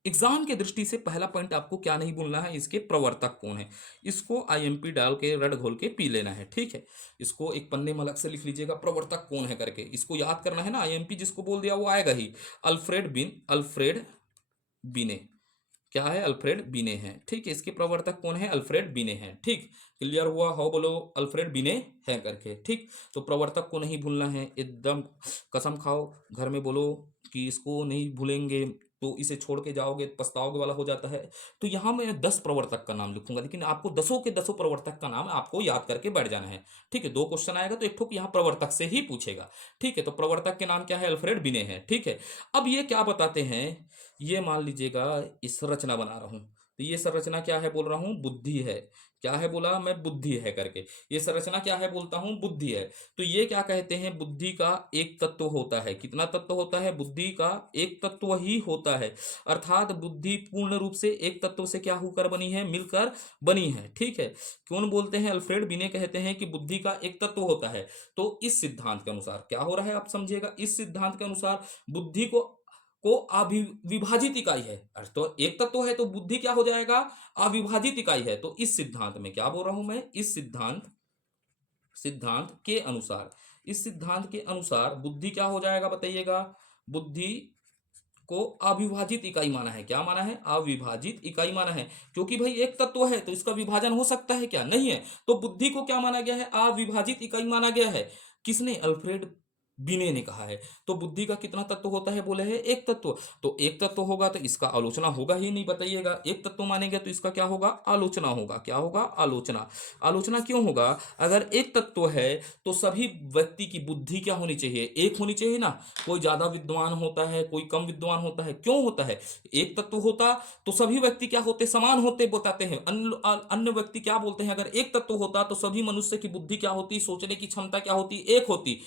एग्जाम के दृष्टि से पहला पॉइंट आपको क्या नहीं भूलना है? इसके प्रवर्तक कौन है। इसको आईएमपी डाल के रट घोल के पी लेना है। ठीक है, इसको एक पन्ने में अलग से लिख लीजिएगा, प्रवर्तक कौन है करके। इसको याद करना है ना, आईएमपी जिसको बोल दिया वो आएगा ही। अल्फ्रेड बिने, क्या है? अल्फ्रेड बिने है। ठीक है, इसके प्रवर्तक कौन है? अल्फ्रेड बिने हैं। ठीक, क्लियर हुआ? हो बोलो, अल्फ्रेड बिने है करके। ठीक, तो प्रवर्तक को नहीं भूलना है, एकदम कसम खाओ घर में बोलो कि इसको नहीं भूलेंगे, तो इसे छोड़ के जाओगे पछताओगे वाला हो जाता है। तो यहाँ मैं 10 प्रवर्तक का नाम लिखूंगा, लेकिन आपको 10 के 10 प्रवर्तक का नाम आपको याद करके बैठ जाना है। ठीक है, 2 क्वेश्चन आएगा तो एक ठोक यहाँ प्रवर्तक से ही पूछेगा। ठीक है, तो प्रवर्तक के नाम क्या है? अल्फ्रेड बिने है। ठीक है, अब ये क्या बताते हैं, ये मान लीजिएगा इस संरचना बना रहा हूं, तो ये संरचना क्या है बोल रहा हूं? बुद्धि है। क्या है बोला मैं? बुद्धि है करके। ये संरचना क्या है बोलता हूं? बुद्धि है। तो ये क्या कहते हैं? बुद्धि का एक तत्व होता है। कितना तत्व होता है? बुद्धि का एक तत्व ही होता है। अर्थात बुद्धि पूर्ण रूप से एक तत्व से क्या होकर बनी है? मिलकर बनी है। ठीक है, कौन बोलते हैं? अल्फ्रेड बिने कहते हैं कि बुद्धि का एक तत्व होता है। तो इस सिद्धांत के अनुसार क्या हो रहा है आप समझिएगा, इस सिद्धांत के अनुसार बुद्धि को अविभाजित इकाई है। तो एक तत्व है तो बुद्धि क्या हो जाएगा? अविभाजित इकाई है। तो इस सिद्धांत में क्या बोल रहा हूं मैं? इस सिद्धांत के अनुसार, इस सिद्धांत के अनुसार बुद्धि क्या हो जाएगा बताइएगा? बुद्धि को अविभाजित इकाई माना है। क्या माना है? अविभाजित इकाई माना है। क्योंकि भाई एक तत्व है तो इसका विभाजन हो सकता है क्या? नहीं है। तो बुद्धि को क्या माना गया है? अविभाजित इकाई माना गया है। किसने? अल्फ्रेड बिने ने कहा है। तो बुद्धि का कितना तत्व होता है बोले हैं? एक तत्व। तो एक तत्व होगा तो इसका आलोचना होगा ही नहीं, बताइएगा। एक तत्व मानेंगे तो इसका क्या होगा? आलोचना होगा। क्या होगा? आलोचना। आलोचना क्यों होगा? अगर एक तत्व है तो सभी व्यक्ति की बुद्धि क्या होनी चाहिए? एक होनी चाहिए ना। कोई ज्यादा विद्वान होता है, कोई कम विद्वान होता है। क्यों होता है? एक तत्व होता तो सभी व्यक्ति क्या होते? समान होते, बताते हैं। अन्य अन्य व्यक्ति क्या बोलते हैं? अगर एक तत्व होता तो सभी मनुष्य की बुद्धि क्या होती? सोचने की क्षमता क्या होती? एक होती।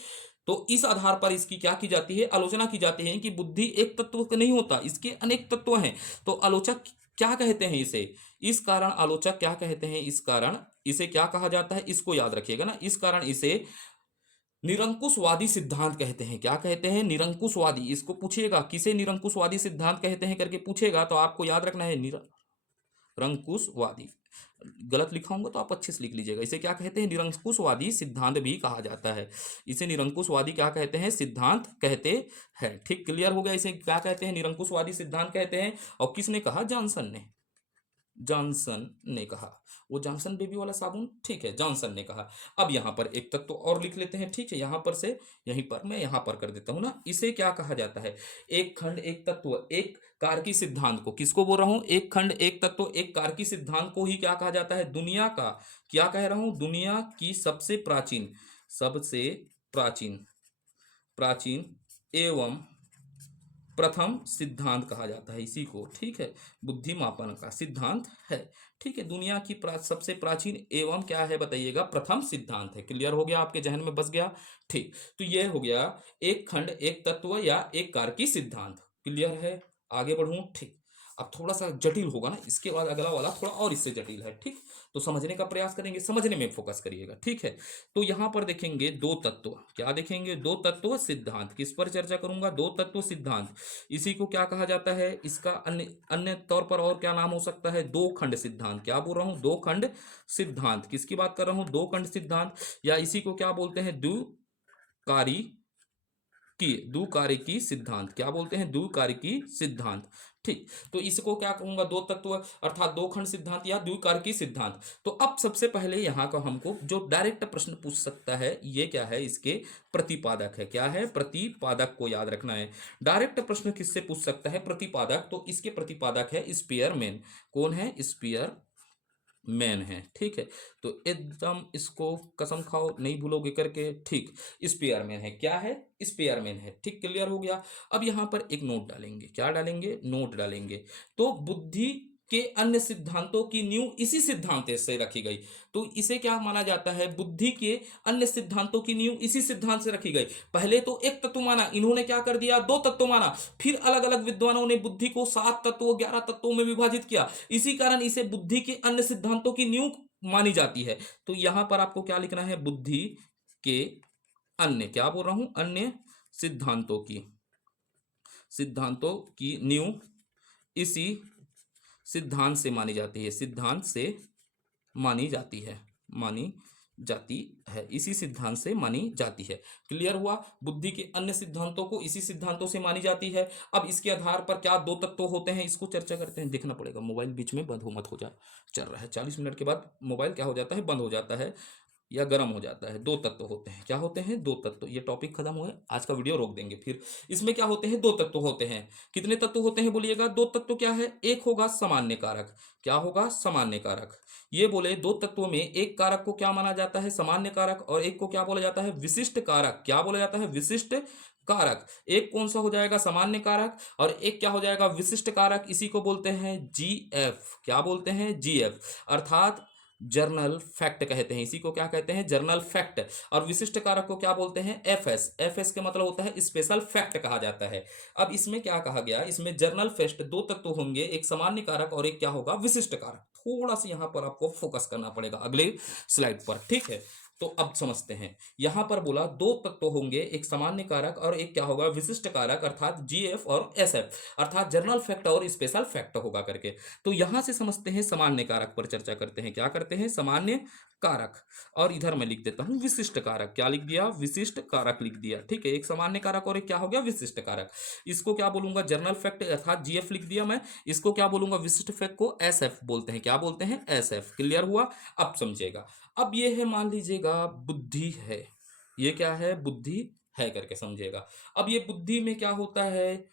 तो इस आधार पर इसकी क्या की जाती है? आलोचना की जाती है कि बुद्धि एक तत्व का नहीं होता, इसके अनेक तत्व हैं। तो आलोचक क्या कहते हैं इसे? इस कारण आलोचक क्या कहते हैं? इस कारण इसे क्या कहा जाता है? इसको याद रखिएगा ना। इस कारण इसे निरंकुशवादी सिद्धांत कहते हैं। क्या कहते हैं? निरंकुशवादी। इसको पूछिएगा किसे निरंकुशवादी सिद्धांत कहते हैं करके पूछेगा तो आपको याद रखना है निरंकुशवादी। गलत लिखा होगा तो आप अच्छे से लिख लीजिएगा। इसे क्या कहते हैं? निरंकुशवादी सिद्धांत भी कहा जाता है। इसे निरंकुशवादी क्या कहते हैं? सिद्धांत कहते हैं। ठीक, क्लियर हो गया? इसे क्या कहते हैं? निरंकुशवादी सिद्धांत कहते हैं। और किसने कहा? जॉनसन ने। जॉनसन ने कहा। वो जॉनसन बेबी वाला साबुन। ठीक है, जॉनसन ने कहा। अब यहां पर एक तत्व और लिख लेते हैं। ठीक है, यहां पर से यहीं पर मैं यहां पर कर देता हूं ना। इसे क्या कहा जाता है? एक खंड एक तत्व एक कारकी सिद्धांत को। किसको बोल रहा हूं? एक खंड एक तत्व एक कारकी सिद्धांत को ही क्या कहा जाता है? दुनिया का, क्या कह रहा हूं? दुनिया की सबसे प्राचीन, सबसे प्राचीन, प्राचीन एवं प्रथम सिद्धांत कहा जाता है इसी को। ठीक है, बुद्धि मापन का सिद्धांत है। ठीक है, दुनिया की सबसे प्राचीन एवं क्या है बताइएगा? प्रथम सिद्धांत है। क्लियर हो गया? आपके जहन में बस गया? ठीक, तो ये हो गया एक खंड एक तत्व या एक कारकी सिद्धांत। क्लियर है? आगे बढ़ूं? ठीक, अब थोड़ा सा जटिल होगा ना, इसके बाद अगला वाला थोड़ा और इससे जटिल है। ठीक, तो समझने का प्रयास करेंगे, समझने में फोकस करिएगा। ठीक है, तो यहां पर देखेंगे दो तत्व। क्या देखेंगे? दो तत्व सिद्धांत। किस पर चर्चा करूंगा? दो तत्व सिद्धांत। इसी को क्या कहा जाता है? इसका अन्य अन्य तौर पर और क्या नाम हो सकता है? दो खंड सिद्धांत। क्या बोल रहा हूं? दो खंड सिद्धांत। किसकी बात कर रहा हूं? दो खंड सिद्धांत। या इसी को क्या बोलते हैं? द्विकारी की, द्विकारिकी सिद्धांत। क्या बोलते हैं? द्विकारिकी सिद्धांत। ठीक, तो इसको क्या कहूंगा? दो तत्व अर्थात दो खंड सिद्धांत या द्विकारिकी सिद्धांत। तो अब सबसे पहले यहां का हमको जो डायरेक्ट प्रश्न पूछ सकता है ये क्या है? इसके प्रतिपादक है। क्या है? प्रतिपादक को याद रखना है। डायरेक्ट प्रश्न किससे पूछ सकता है? प्रतिपादक। तो इसके प्रतिपादक है स्पीयरमैन। कौन है? स्पीयर मैन है। ठीक है, तो एकदम इसको कसम खाओ नहीं भूलोगे करके। ठीक, स्पेयरमैन है। क्या है? स्पेयरमैन है। ठीक, क्लियर हो गया? अब यहां पर एक नोट डालेंगे। क्या डालेंगे? नोट डालेंगे। तो बुद्धि के अन्य सिद्धांतों की नींव इसी सिद्धांत से रखी गई। तो इसे क्या माना जाता है? बुद्धि के अन्य सिद्धांतों की नींव इसी सिद्धांत से रखी गई। पहले तो एक तत्व माना, इन्होंने क्या कर दिया? दो तत्व माना। फिर अलग अलग विद्वानों ने बुद्धि को 7 तत्वों 11 तत्वों में विभाजित किया। इसी कारण इसे बुद्धि के अन्य सिद्धांतों की नींव मानी जाती है। तो यहां पर आपको क्या लिखना है? बुद्धि के अन्य, क्या बोल रहा हूं? अन्य सिद्धांतों की नींव इसी सिद्धांत से मानी जाती है। सिद्धांत से मानी जाती है, मानी जाती है, इसी सिद्धांत से मानी जाती है। क्लियर हुआ? बुद्धि के अन्य सिद्धांतों को इसी सिद्धांतों से मानी जाती है। अब इसके आधार पर क्या दो तत्व होते हैं इसको चर्चा करते हैं। देखना पड़ेगा, मोबाइल बीच में बंद हो मत हो जाए। चल रहा है 40 मिनट के बाद मोबाइल क्या हो जाता है? बंद हो जाता है। या गर्म हो जाता है। दो तत्व होते हैं, क्या होते हैं? दो तत्व। ये टॉपिक खत्म हुआ है, आज का वीडियो रोक देंगे। फिर इसमें क्या होते हैं? दो तत्व होते हैं। कितने तत्व होते हैं बोलिएगा? दो तत्व। क्या है? एक होगा सामान्य कारक। क्या होगा? सामान्य कारक। ये बोले दो तत्वों में एक कारक को क्या माना जाता है? सामान्य कारक। और एक को क्या बोला जाता है? विशिष्ट कारक। क्या बोला जाता है? विशिष्ट कारक। एक कौन सा हो जाएगा? सामान्य कारक। और एक क्या हो जाएगा? विशिष्ट कारक। इसी को बोलते हैं जीएफ। क्या बोलते हैं? जीएफ। अर्थात जर्नल फैक्ट कहते हैं। इसी को क्या कहते हैं? Journal fact. और विशिष्ट कारक को क्या बोलते हैं? एफएस। एफएस के मतलब होता है स्पेशल फैक्ट कहा जाता है। अब इसमें क्या कहा गया? इसमें जर्नल फैक्ट दो तत्व होंगे, एक सामान्य कारक और एक क्या होगा? विशिष्ट कारक। थोड़ा सा यहां पर आपको फोकस करना पड़ेगा अगले स्लाइड पर, ठीक है? तो अब समझते हैं। यहां पर बोला दो तत्व होंगे, एक सामान्य कारक और एक क्या होगा? विशिष्ट कारक, अर्थात जीएफ और एसएफ, अर्थात जर्नल फैक्ट और स्पेशल फैक्ट होगा करके। तो यहां से समझते हैं, सामान्य कारक पर चर्चा करते हैं। क्या करते हैं? सामान्य कारक। और इधर मैं लिख देता हूं विशिष्ट कारक। क्या लिख दिया? विशिष्ट कारक लिख दिया, ठीक है? एक सामान्य कारक और एक क्या हो गया? विशिष्ट कारक। इसको क्या बोलूंगा? जर्नल फैक्ट अर्थात जीएफ लिख दिया मैं। इसको क्या बोलूंगा? विशिष्ट फैक्ट को एसएफ बोलते हैं। क्या बोलते हैं? एसएफ। क्लियर हुआ? अब समझिएगा। अब ये है, मान लीजिएगा बुद्धि है। ये क्या है? बुद्धि है करके समझिएगा। अब ये बुद्धि में क्या होता है?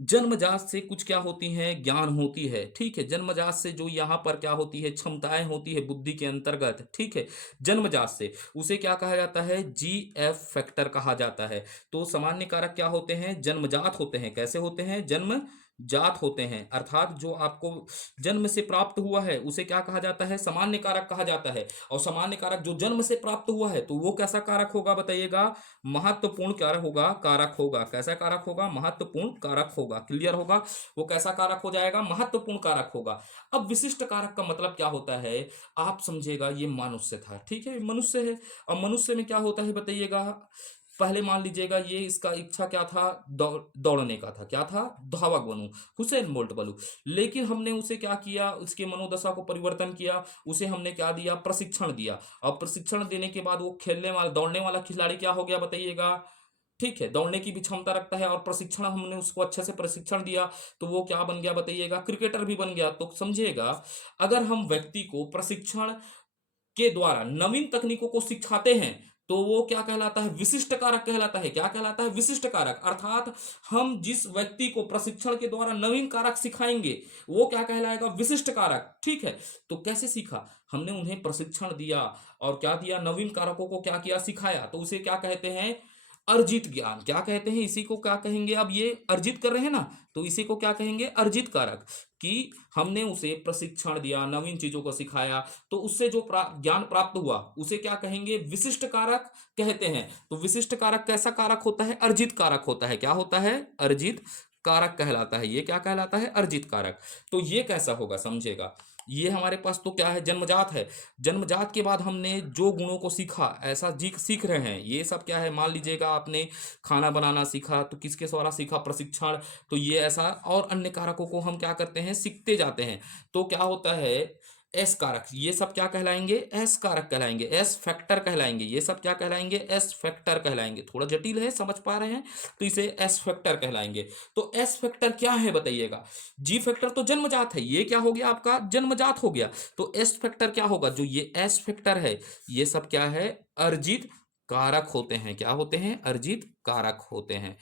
जन्मजात से कुछ क्या होती हैं? ज्ञान होती है, ठीक है? जन्मजात से जो यहाँ पर क्या होती है? क्षमताएं होती है बुद्धि के अंतर्गत, ठीक है? जन्मजात से उसे क्या कहा जाता है? जीएफ फैक्टर कहा जाता है। तो सामान्य कारक क्या होते हैं? जन्मजात होते हैं। कैसे होते हैं? जन्म जात होते हैं, अर्थात जो आपको जन्म से प्राप्त हुआ है उसे क्या कहा जाता है? सामान्य कारक कहा जाता है। और सामान्य कारक जो जन्म से प्राप्त हुआ है तो वो कैसा कारक होगा बताइएगा? महत्वपूर्ण कारक होगा। कारक होगा। कैसा कारक होगा? महत्वपूर्ण कारक होगा। क्लियर होगा? वो कैसा कारक हो जाएगा? महत्वपूर्ण कारक होगा। अब विशिष्ट कारक का मतलब क्या होता है? आप समझिएगा, ये मनुष्य था, ठीक है? मनुष्य है। और मनुष्य में क्या होता है बताइएगा? पहले मान लीजिएगा, ये इसका इच्छा क्या था? दौड़ने का था। क्या था? धावक बनूं, हुसैन बोल्ट बनूं। लेकिन हमने उसे क्या किया? उसके मनोदशा को परिवर्तन किया। उसे हमने क्या दिया? प्रशिक्षण दिया। और प्रशिक्षण देने के बाद वो खेलने वाला, दौड़ने वाला खिलाड़ी क्या हो गया बताइएगा? ठीक है, दौड़ने की भी क्षमता रखता है। और प्रशिक्षण हमने उसको अच्छे से प्रशिक्षण दिया तो वो क्या बन गया बताइएगा? क्रिकेटर भी बन गया। तो समझिएगा, अगर हम व्यक्ति को प्रशिक्षण के द्वारा नवीन तकनीकों को सिखाते हैं तो वो क्या कहलाता है? विशिष्ट कारक कहलाता है। क्या कहलाता है? विशिष्ट कारक। अर्थात हम जिस व्यक्ति को प्रशिक्षण के द्वारा नवीन कारक सिखाएंगे वो क्या कहलाएगा? विशिष्ट कारक, ठीक है? तो कैसे सीखा? हमने उन्हें प्रशिक्षण दिया और क्या दिया? नवीन कारकों को क्या किया? सिखाया। तो उसे क्या कहते हैं? अर्जित ज्ञान। क्या कहते हैं? इसी को क्या कहेंगे? अब ये अर्जित कर रहे हैं ना, तो इसी को क्या कहेंगे? अर्जित कारक। कि हमने उसे प्रशिक्षण दिया, नवीन चीजों को सिखाया, तो उससे जो ज्ञान प्राप्त हुआ उसे क्या कहेंगे? विशिष्ट कारक कहते हैं। तो विशिष्ट कारक कैसा कारक होता है? अर्जित कारक होता है। क्या होता है? अर्जित कारक कहलाता है। ये क्या कहलाता है? अर्जित कारक। तो ये कैसा होगा समझेगा। ये हमारे पास तो क्या है? जन्मजात है। जन्मजात के बाद हमने जो गुणों को सीखा, ऐसा सीख रहे हैं। ये सब क्या है? मान लीजिएगा आपने खाना बनाना सीखा तो किसके द्वारा सीखा? प्रशिक्षण। तो ये ऐसा और अन्य कारकों को हम क्या करते हैं? सीखते जाते हैं। तो क्या होता है? एस कारक। ये सब क्या कहलाएंगे? एस कारक कहलाएंगे, एस फैक्टर कहलाएंगे। ये सब क्या कहलाएंगे? एस फैक्टर कहलाएंगे। थोड़ा जटिल है, समझ पा रहे हैं? तो इसे एस फैक्टर कहलाएंगे। तो एस फैक्टर क्या है बताइएगा? जी फैक्टर तो जन्मजात है, ये क्या हो गया? आपका जन्मजात हो गया। तो एस फैक्टर क्या होगा? जो ये एस फैक्टर है, ये सब क्या है? अर्जित कारक होते हैं। क्या होते हैं? अर्जित कारक होते हैं,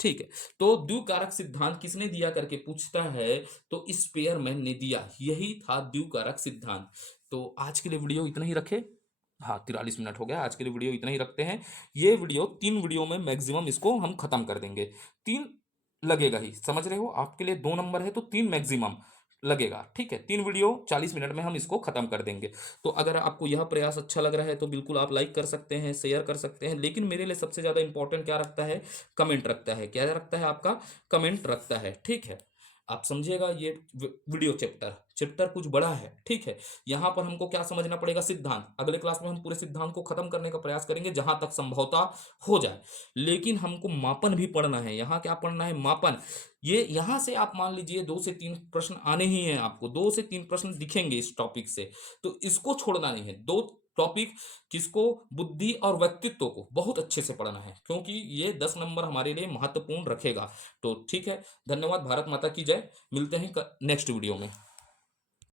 ठीक है? तो द्विकारक सिद्धांत किसने दिया करके पूछता है, तो स्पेयरमैन ने दिया। यही था द्विकारक सिद्धांत। तो आज के लिए वीडियो इतना ही रखे। हाँ, 43 मिनट हो गया। आज के लिए वीडियो इतना ही रखते हैं। ये वीडियो 3 वीडियो में मैक्सिमम इसको हम खत्म कर देंगे। 3 लगेगा ही, समझ रहे हो? आपके लिए 2 नंबर है तो 3 मैक्सिमम लगेगा, ठीक है? 3 वीडियो 40 मिनट में हम इसको खत्म कर देंगे। तो अगर आपको यह प्रयास अच्छा लग रहा है तो बिल्कुल आप लाइक कर सकते हैं, शेयर कर सकते हैं। लेकिन मेरे लिए सबसे ज़्यादा इंपॉर्टेंट क्या रखता है? कमेंट रखता है। क्या रखता है? आपका कमेंट रखता है, ठीक है? आप समझिएगा, ये वीडियो चैप्टर कुछ बड़ा है, ठीक है? यहाँ पर हमको क्या समझना पड़ेगा? सिद्धांत। अगले क्लास में हम पूरे सिद्धांत को खत्म करने का प्रयास करेंगे जहां तक संभवता हो जाए। लेकिन हमको मापन भी पढ़ना है। यहाँ क्या पढ़ना है? मापन। ये यहाँ से आप मान लीजिए 2 से 3 प्रश्न आने ही हैं आपको। 2 से 3 प्रश्न दिखेंगे इस टॉपिक से, तो इसको छोड़ना नहीं है। 2 टॉपिक किसको? बुद्धि और व्यक्तित्व को बहुत अच्छे से पढ़ना है, क्योंकि ये 10 नंबर हमारे लिए महत्वपूर्ण रखेगा। तो ठीक है, धन्यवाद। भारत माता की जय। मिलते हैं नेक्स्ट वीडियो में।